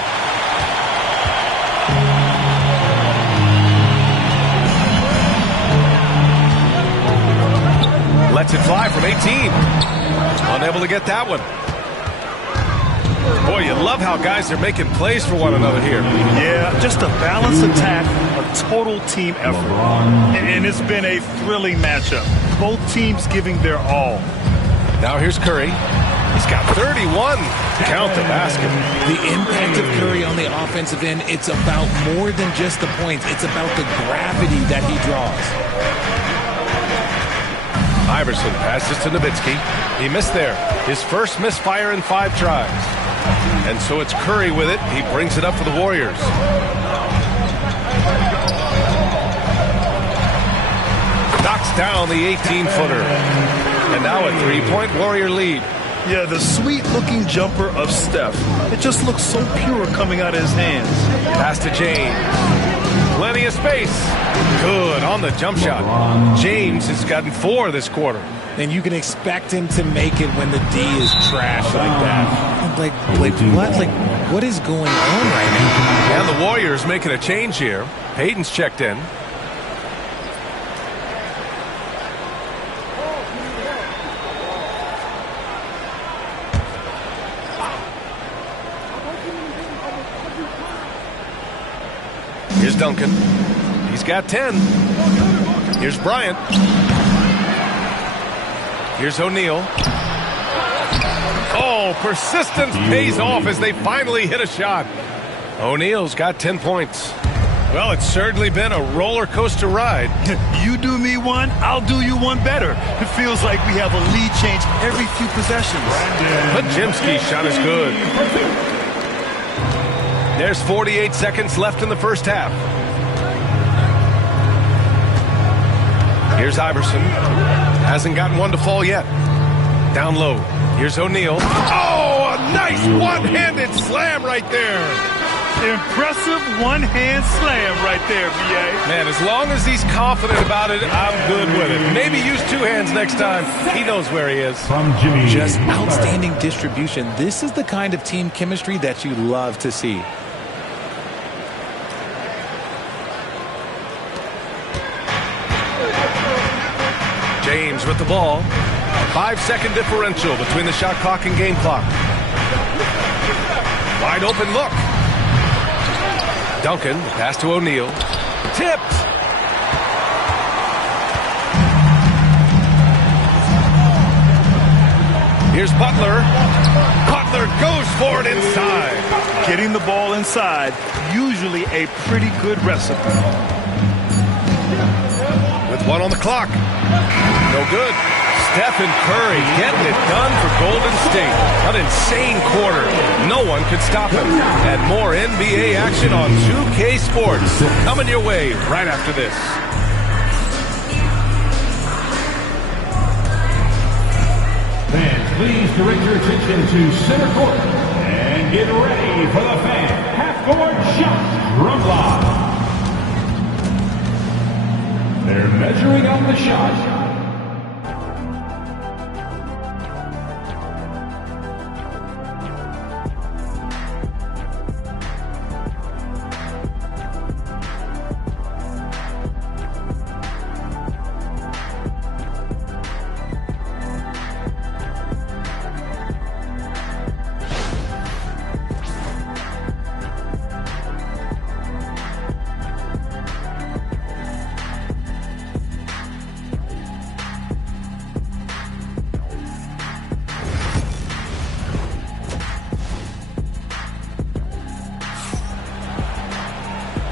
Lets it fly from 18. Unable to get that one. Boy, you love how guys are making plays for one another here. Yeah, just a balanced attack, a total team effort. And it's been a thrilling matchup. Both teams giving their all. Now here's Curry. He's got 31. Count the basket. The impact of Curry on the offensive end, it's about more than just the points. It's about the gravity that he draws. Iverson passes to Nowitzki. He missed there. His first misfire in 5 tries. And so it's Curry with it. He brings it up for the Warriors. Knocks down the 18-footer. And now a 3-point Warrior lead. Yeah, the sweet-looking jumper of Steph. It just looks so pure coming out of his hands. Pass to James. Plenty of space. Good on the jump shot. James has gotten 4 this quarter. And you can expect him to make it when the D is trash like that. Like what? Like, what is going on right now? And the Warriors making a change here. Payton's checked in. Here's Duncan. He's got 10. Here's Bryant. Here's O'Neal. Oh, persistence pays off as they finally hit a shot. O'Neal's got 10 points. Well, it's certainly been a roller coaster ride. You do me one, I'll do you one better. It feels like we have a lead change every few possessions. Podziemski's shot is good. There's 48 seconds left in the first half. Here's Iverson. Hasn't gotten one to fall yet. Down low. Here's O'Neal. Oh, a nice one-handed slam right there. Impressive one-hand slam right there, B.A. Man, as long as he's confident about it, I'm good with it. Maybe use 2 hands next time. He knows where he is. Just outstanding distribution. This is the kind of team chemistry that you love to see. James with the ball. 5-second differential between the shot clock and game clock. Wide open look. Duncan, the pass to O'Neal. Tipped. Here's Butler. Butler goes for it inside. Getting the ball inside, usually a pretty good recipe. With 1 on the clock. No good. Stephen Curry getting it done for Golden State. An insane quarter. No one could stop him. And more NBA action on 2K Sports. Coming your way right after this. Fans, please direct your attention to center court and get ready for the fan half-court shot drum line. They're measuring out the shot.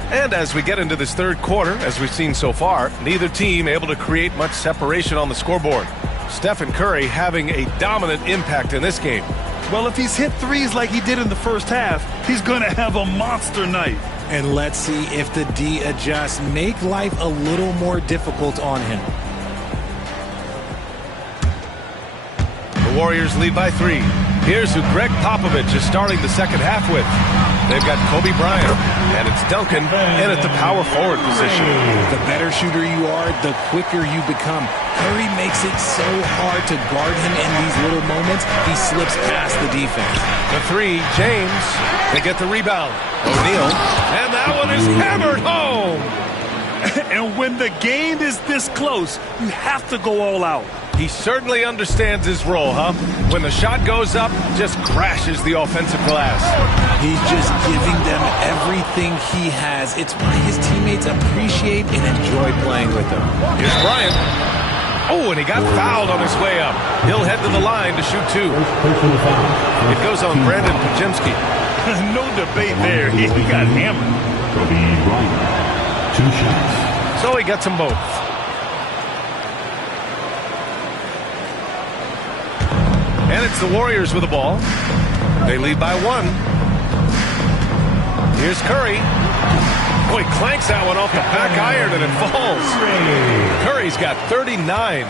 And as we get into this third quarter, as we've seen so far, neither team able to create much separation on the scoreboard. Stephen Curry having a dominant impact in this game. Well, if he's hit threes like he did in the first half, he's going to have a monster night. And let's see if the D adjusts, make life a little more difficult on him. The Warriors lead by 3. Here's who Greg Popovich is starting the second half with. They've got Kobe Bryant, and it's Duncan in at the power forward position. The better shooter you are, the quicker you become. Curry makes it so hard to guard him in these little moments. He slips past the defense. The 3, James. They get the rebound. O'Neal, and that one is hammered home. And when the game is this close, you have to go all out. He certainly understands his role, huh? When the shot goes up, just crashes the offensive glass. He's just giving them everything he has. It's why his teammates appreciate and enjoy playing with him. Here's Bryant. Oh, and he got fouled on his way up. He'll head to the line to shoot 2. It goes on Brandon Podziemski. No debate there. He got hammered. 2 shots. So he gets them both. And it's the Warriors with the ball. They lead by 1. Here's Curry. Oh, he clanks that one off the back iron and it falls. Curry's got 39.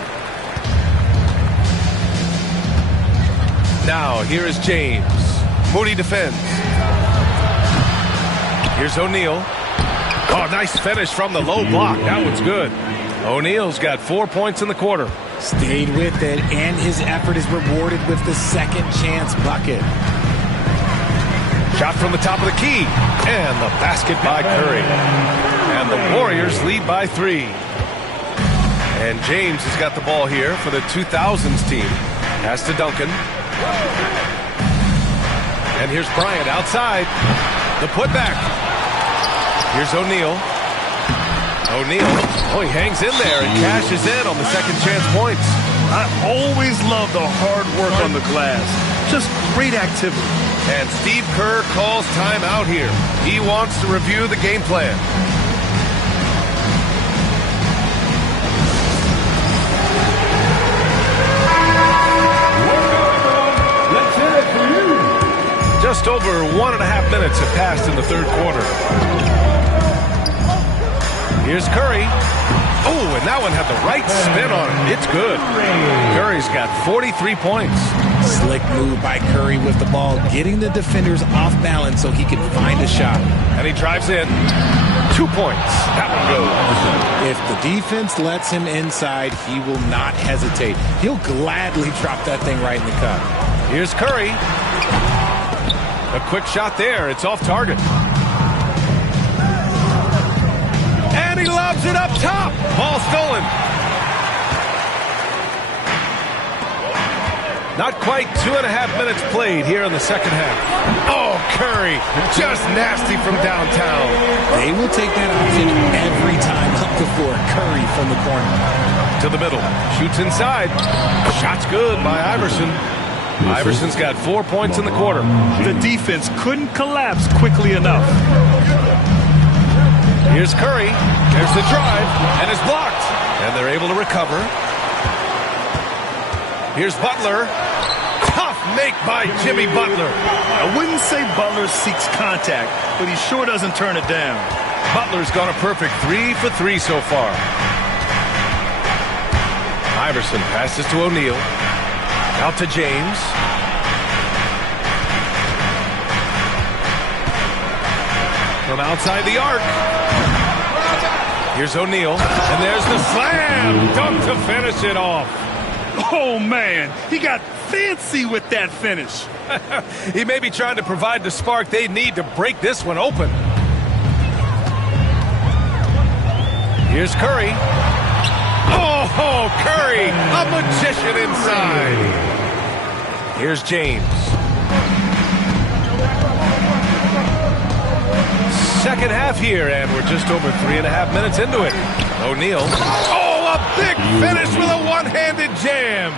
Now, here is James. Moody defends. Here's O'Neal. Oh, nice finish from the low block. That one's good. O'Neal's got 4 points in the quarter. Stayed with it, and his effort is rewarded with the second chance bucket. Shot from the top of the key, and the basket by Curry. And the Warriors lead by 3. And James has got the ball here for the 2000s team. Pass to Duncan. And here's Bryant outside. The putback. Here's O'Neal. Oh, he hangs in there and cashes in on the second chance points. I always love the hard work on the glass. Just great activity. And Steve Kerr calls timeout here. He wants to review the game plan. Just over 1.5 minutes have passed in the third quarter. Here's Curry. Oh, and that one had the right spin on it. It's good. Curry's got 43 points. Slick move by Curry with the ball, getting the defenders off balance so he can find a shot. And he drives in. 2 points. That one goes. If the defense lets him inside, he will not hesitate. He'll gladly drop that thing right in the cup. Here's Curry. A quick shot there. It's off target. And he lobs it up top. Ball stolen. Not quite 2.5 minutes played here in the second half. Oh, Curry. Just nasty from downtown. They will take that option every time up the floor. Curry from the corner. To the middle. Shoots inside. Shot's good by Iverson. Iverson's got 4 points in the quarter. The defense couldn't collapse quickly enough. Here's Curry. There's the drive, and it's blocked. And they're able to recover. Here's Butler. Tough make by Jimmy Butler. I wouldn't say Butler seeks contact, but he sure doesn't turn it down. Butler's gone a perfect 3 for 3 so far. Iverson passes to O'Neal. Out to James. From outside the arc. Here's O'Neal. And there's the slam. Dunk to finish it off. Oh, man. He got fancy with that finish. He may be trying to provide the spark they need to break this one open. Here's Curry. Oh, Curry, a magician inside. Here's James. Second half here, and we're just over 3.5 minutes into it. O'Neal. Oh, a big finish with a one-handed jam.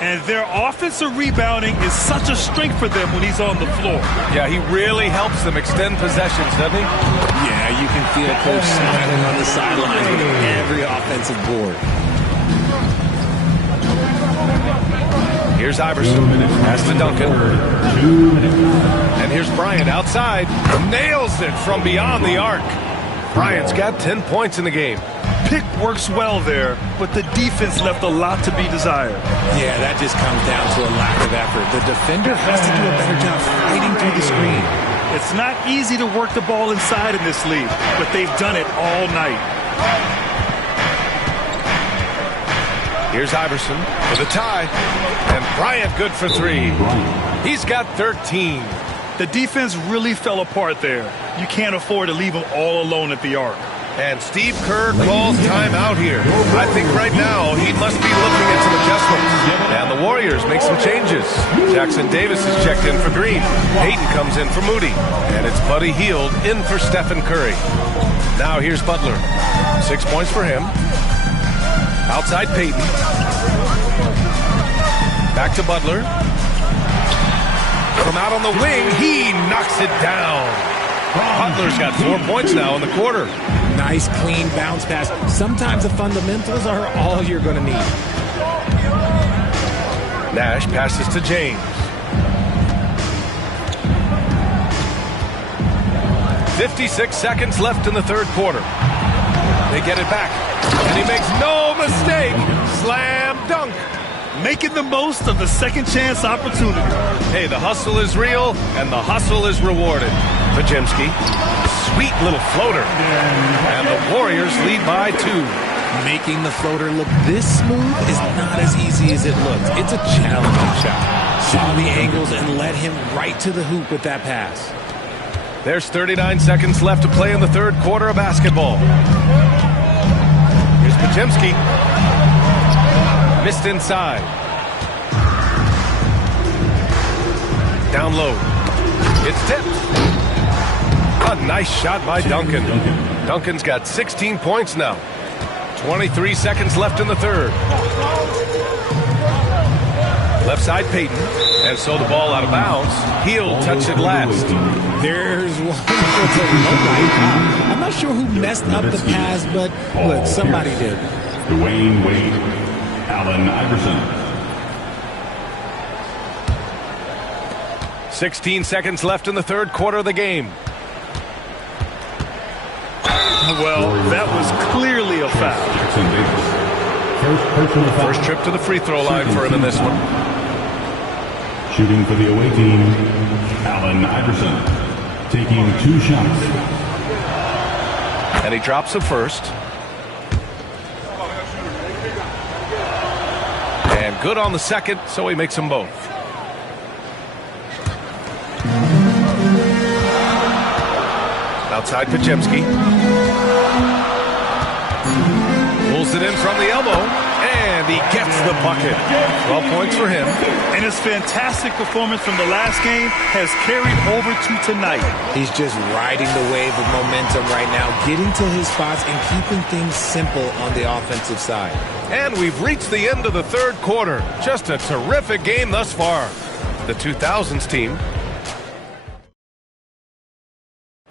And their offensive rebounding is such a strength for them when he's on the floor. Yeah, he really helps them extend possessions, doesn't he? Yeah, you can feel Coach smiling on the sidelines with every offensive board. Here's Iverson. Pass to Duncan. And here's Bryant outside. Nails it from beyond the arc. Bryant's got 10 points in the game. Pick works well there, but the defense left a lot to be desired. Yeah, that just comes down to a lack of effort. The defender has to do a better job fighting through the screen. It's not easy to work the ball inside in this league, but they've done it all night. Here's Iverson for the tie. And Bryant good for 3. He's got 13. The defense really fell apart there. You can't afford to leave them all alone at the arc. And Steve Kerr calls timeout here. I think right now he must be looking at some adjustments. And the Warriors make some changes. Jackson Davis is checked in for Green. Payton comes in for Moody. And it's Buddy Hield in for Stephen Curry. Now here's Butler. 6 points for him. Outside Payton. Back to Butler. From out on the wing, he knocks it down. Butler's got 4 points now in the quarter. Nice, clean bounce pass. Sometimes the fundamentals are all you're going to need. Nash passes to James. 56 seconds left in the third quarter. They get it back. And he makes no mistake. Slam dunk. Making the most of the second chance opportunity. Hey, the hustle is real, and the hustle is rewarded. Pajemski Sweet little floater. And the Warriors lead by 2. Making the floater look this smooth is not as easy as it looks. It's a challenging shot. Saw the angles and led him right to the hoop with that pass. There's 39 seconds left to play in the third quarter of basketball. Here's Podziemski. Missed inside. Down low. It's tipped. A nice shot by Duncan. Duncan's got 16 points now. 23 seconds left in the third. Left side Payton. And so the ball out of bounds. He'll touch it last. There's one for the low. I'm not sure who messed up the pass, but look, somebody did. Dwayne Wade, Allen Iverson. 16 seconds left in the third quarter of the game. Well, that was clearly a foul. First trip to the free throw line for him in this one. Shooting for the away team, Allen Iverson, taking 2 shots. And he drops the first. And good on the second, so he makes them both. Outside Podziemski. Pulls it in from the elbow, and he gets the bucket. 12 points for him. And his fantastic performance from the last game has carried over to tonight. He's just riding the wave of momentum right now, getting to his spots and keeping things simple on the offensive side. And we've reached the end of the third quarter. Just a terrific game thus far. The 2000s team.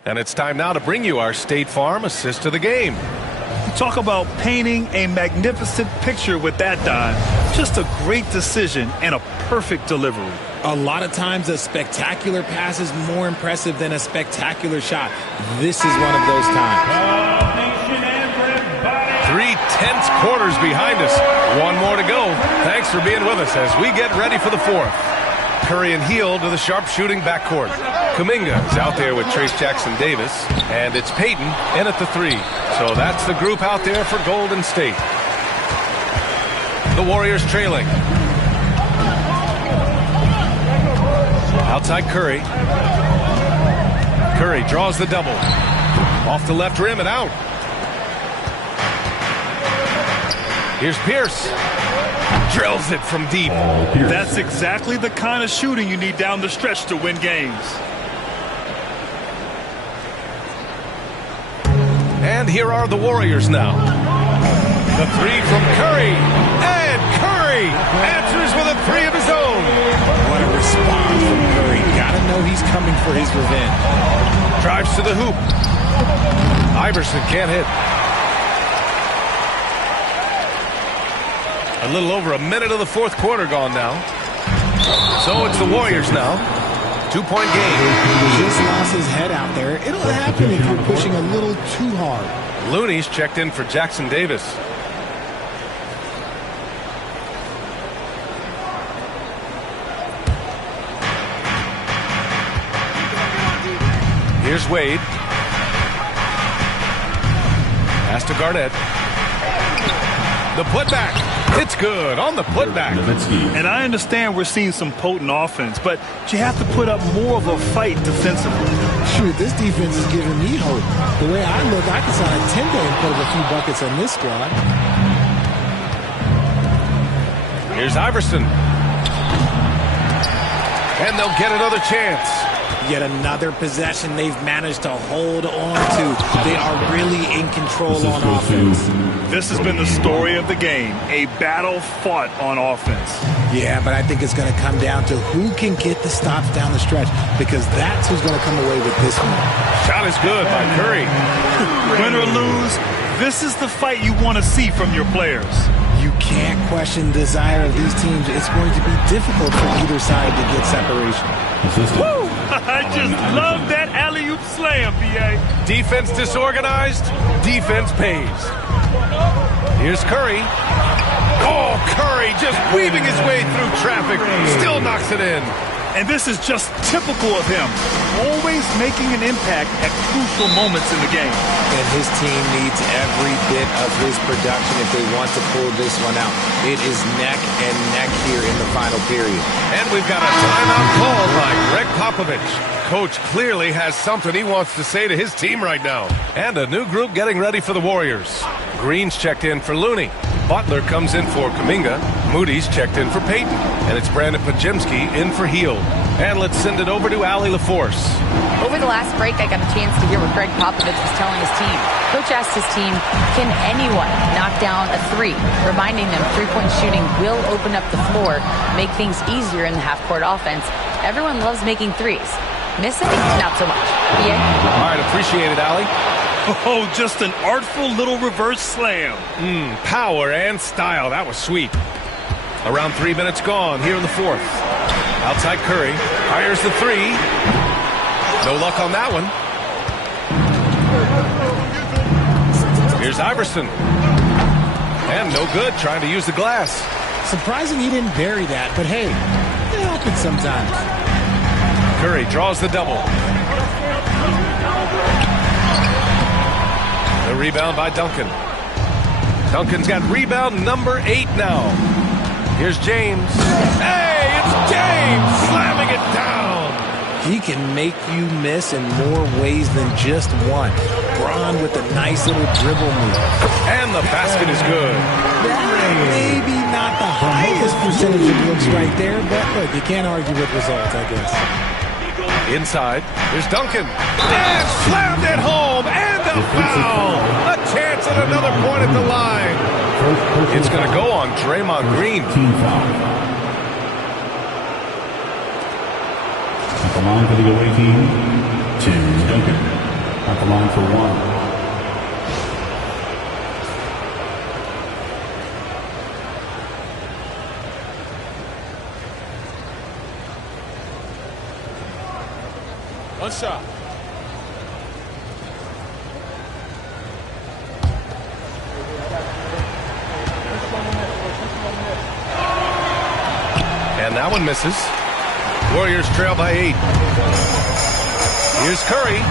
And it's time now to bring you our State Farm assist of the game. Talk about painting a magnificent picture with that, Don. Just a great decision and a perfect delivery. A lot of times a spectacular pass is more impressive than a spectacular shot. This is one of those times. 3 tense quarters behind us. One more to go. Thanks for being with us as we get ready for the fourth. Curry and Heel to the sharp-shooting backcourt. Kuminga is out there with Trace Jackson-Davis, and it's Payton in at the 3. So that's the group out there for Golden State. The Warriors trailing. Outside Curry. Curry draws the double. Off the left rim and out. Here's Pierce. Drills it from deep. That's exactly the kind of shooting you need down the stretch to win games. And here are the Warriors now. The 3 from Curry. And Curry answers with a 3 of his own. What a response from Curry. Gotta know he's coming for his revenge. Drives to the hoop. Iverson can't hit. A little over a minute of the fourth quarter gone now. So it's the Warriors now. 2-point game. Just lost his head out there. It'll happen if you're pushing a little too hard. Looney's checked in for Jackson Davis. Here's Wade. Pass to Garnett. The putback. It's good on the putback. And I understand we're seeing some potent offense, but you have to put up more of a fight defensively. Shoot, this defense is giving me hope. The way I look, I can sign a 10-day and put up a few buckets on this squad. Here's Iverson. And they'll get another chance. Yet another possession they've managed to hold on to. They are really in control on offense. This has been the story of the game, a battle fought on offense. Yeah, but I think it's going to come down to who can get the stops down the stretch, because that's who's going to come away with this one. Shot is good by Curry. Win or lose, this is the fight you want to see from your players. You can't question the desire of these teams. It's going to be difficult for either side to get separation. Woo! I just love that alley-oop slam, B.A. Defense disorganized, defense pays. Here's Curry. Oh, Curry just weaving his way through traffic. Still knocks it in. And this is just typical of him, always making an impact at crucial moments in the game. And his team needs every bit of his production if they want to pull this one out. It is neck and neck here in the final period. And we've got a timeout called by Greg Popovich. Coach clearly has something he wants to say to his team right now. And a new group getting ready for the Warriors. Green's checked in for Looney. Butler comes in for Kuminga. Moody's checked in for Payton. And it's Brandon Pajemski in for Hield. And let's send it over to Allie LaForce. Over the last break, I got a chance to hear what Greg Popovich was telling his team. Coach asked his team, can anyone knock down a three? Reminding them three-point shooting will open up the floor, make things easier in the half-court offense. Everyone loves making threes. Missing? Not so much. Yeah. All right, appreciate it, Allie. Oh, just an artful little reverse slam. Power and style. That was sweet. Around 3 minutes gone here in the fourth. Outside Curry. Fires the three. No luck on that one. Here's Iverson. And no good, trying to use the glass. Surprising he didn't bury that, but hey, it happens sometimes. Curry draws the double. The rebound by Duncan. Duncan's got rebound number 8 now. Here's James. Hey, it's James slamming it down. He can make you miss in more ways than just one. Braun with a nice little dribble move. And the basket is good. Maybe not the highest percentage of looks right there, but look, you can't argue with results, I guess. Inside, there's Duncan. And slammed it home, and a foul. A chance at another point at the line. It's going to go on Draymond Green. Team foul. At the line for the away team, Tim Duncan. At the line for one. One shot. And that one misses. Warriors trail by 8. Here's Curry.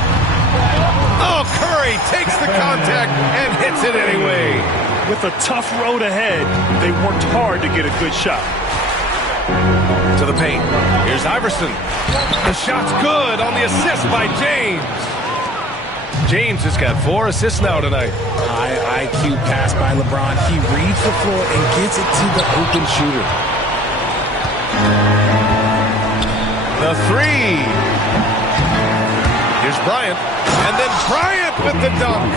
Oh, Curry takes the contact and hits it anyway. With a tough road ahead, they worked hard to get a good shot. To the paint. Here's Iverson. The shot's good on the assist by James. James has got 4 assists now tonight. High IQ pass by LeBron. He reads the floor and gets it to the open shooter. The three. Here's Bryant. And then Bryant with the dunk.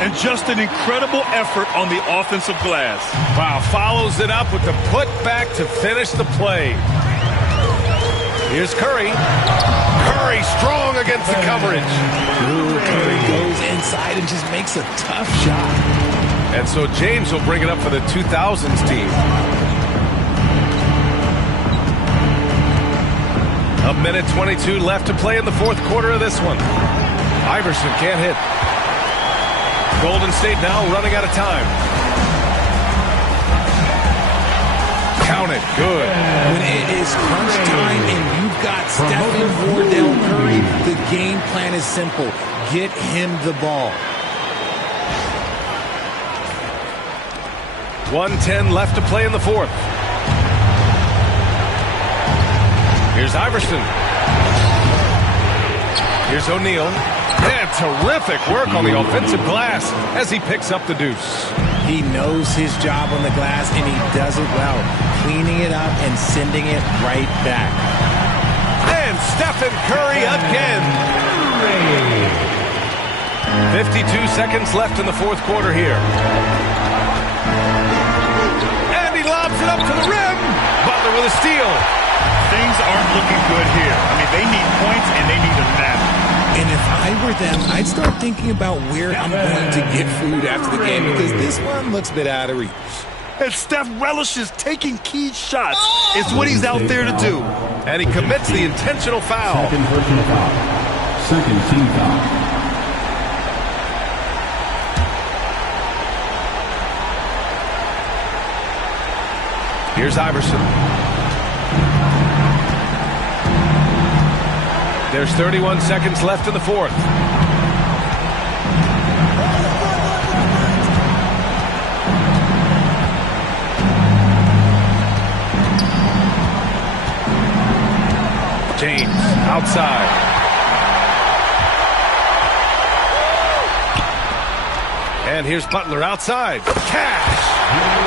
And just an incredible effort on the offensive glass. Wow, follows it up with the putback to finish the play. Here's Curry. Curry strong against the coverage. Ooh, Curry goes inside and just makes a tough shot. And so James will bring it up for the 2000s team. A minute 22 left to play in the fourth quarter of this one. Iverson can't hit. Golden State now running out of time. Count it. Good. When it is crunch time and you've got Stephen Wardell Curry, the game plan is simple. Get him the ball. 1:10 left to play in the fourth. Here's Iverson. Here's O'Neal. And terrific work on the offensive glass as he picks up the deuce. He knows his job on the glass, and he does it well, cleaning it up and sending it right back. And Stephen Curry again. 52 seconds left in the fourth quarter here. And he lobs it up to the rim. Butler with a steal. Things aren't looking good here. I mean, they need points, and they need them now. And if I were them, I'd start thinking about where I'm going to get food after the game, because this one looks a bit out of reach. And Steph relishes taking key shots. It's what he's out there to do. And he commits the intentional foul. Second personal foul. Second team foul. Here's Iverson. There's 31 seconds left in the fourth. James outside. And here's Butler outside. Cash!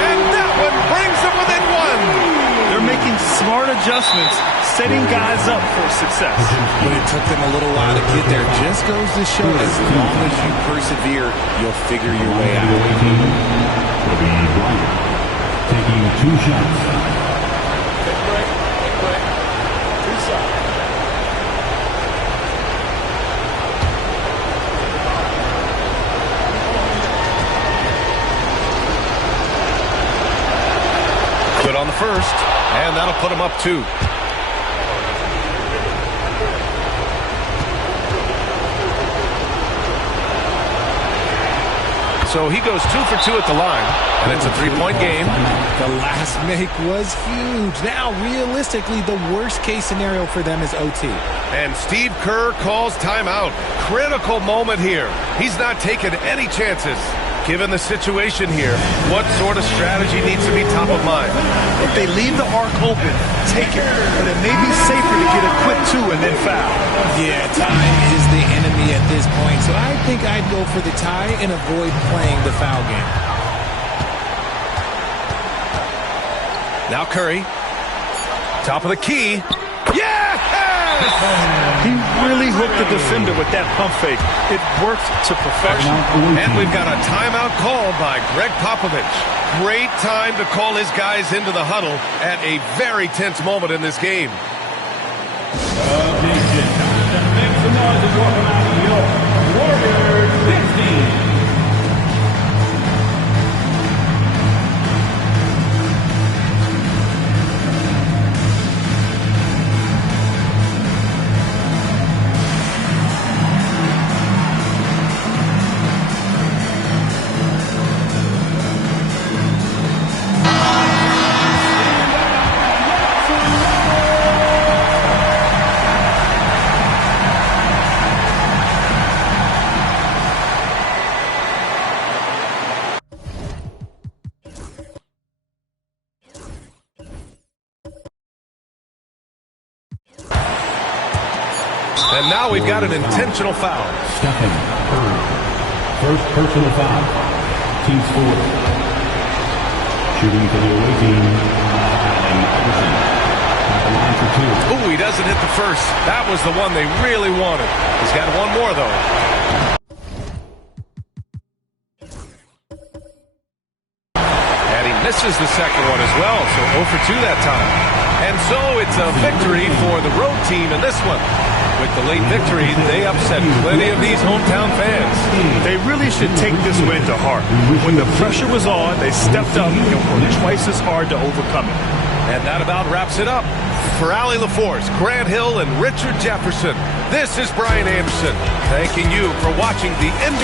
And that one brings them within one! They're making smart adjustments, setting guys up for success. But it took them a little while to get there. Just goes to show, as long as you persevere, you'll figure your way out. Taking 2 shots. Good on the first, and that'll put him up 2. So he goes 2 for 2 at the line, and it's a 3-point game. The last make was huge. Now, realistically, the worst-case scenario for them is OT. And Steve Kerr calls timeout. Critical moment here. He's not taking any chances. Given the situation here, what sort of strategy needs to be top of mind? If they leave the arc open, take it. But it may be safer to get a quick 2 and then foul. Yeah, time is the enemy at this point, so I think I'd go for the tie and avoid playing the foul game. Now Curry. Top of the key. Yes! He really hooked the defender with that pump fake. It worked to perfection. And we've got a timeout called by Greg Popovich. Great time to call his guys into the huddle at a very tense moment in this game. Warriors 16. And now we've got an intentional foul. Stephen Curry. First personal foul. Team score. Shooting for the away team. Allen Iverson. At the line for 2. Ooh, he doesn't hit the first. That was the one they really wanted. He's got one more, though. And he misses the second one as well, so 0 for 2 that time. And so it's a victory for the road team in this one. With the late victory, they upset plenty of these hometown fans. They really should take this win to heart. When the pressure was on, they stepped up and worked twice as hard to overcome it. And that about wraps it up. For Allie LaForce, Grant Hill, and Richard Jefferson, this is Brian Anderson, thanking you for watching the NBA.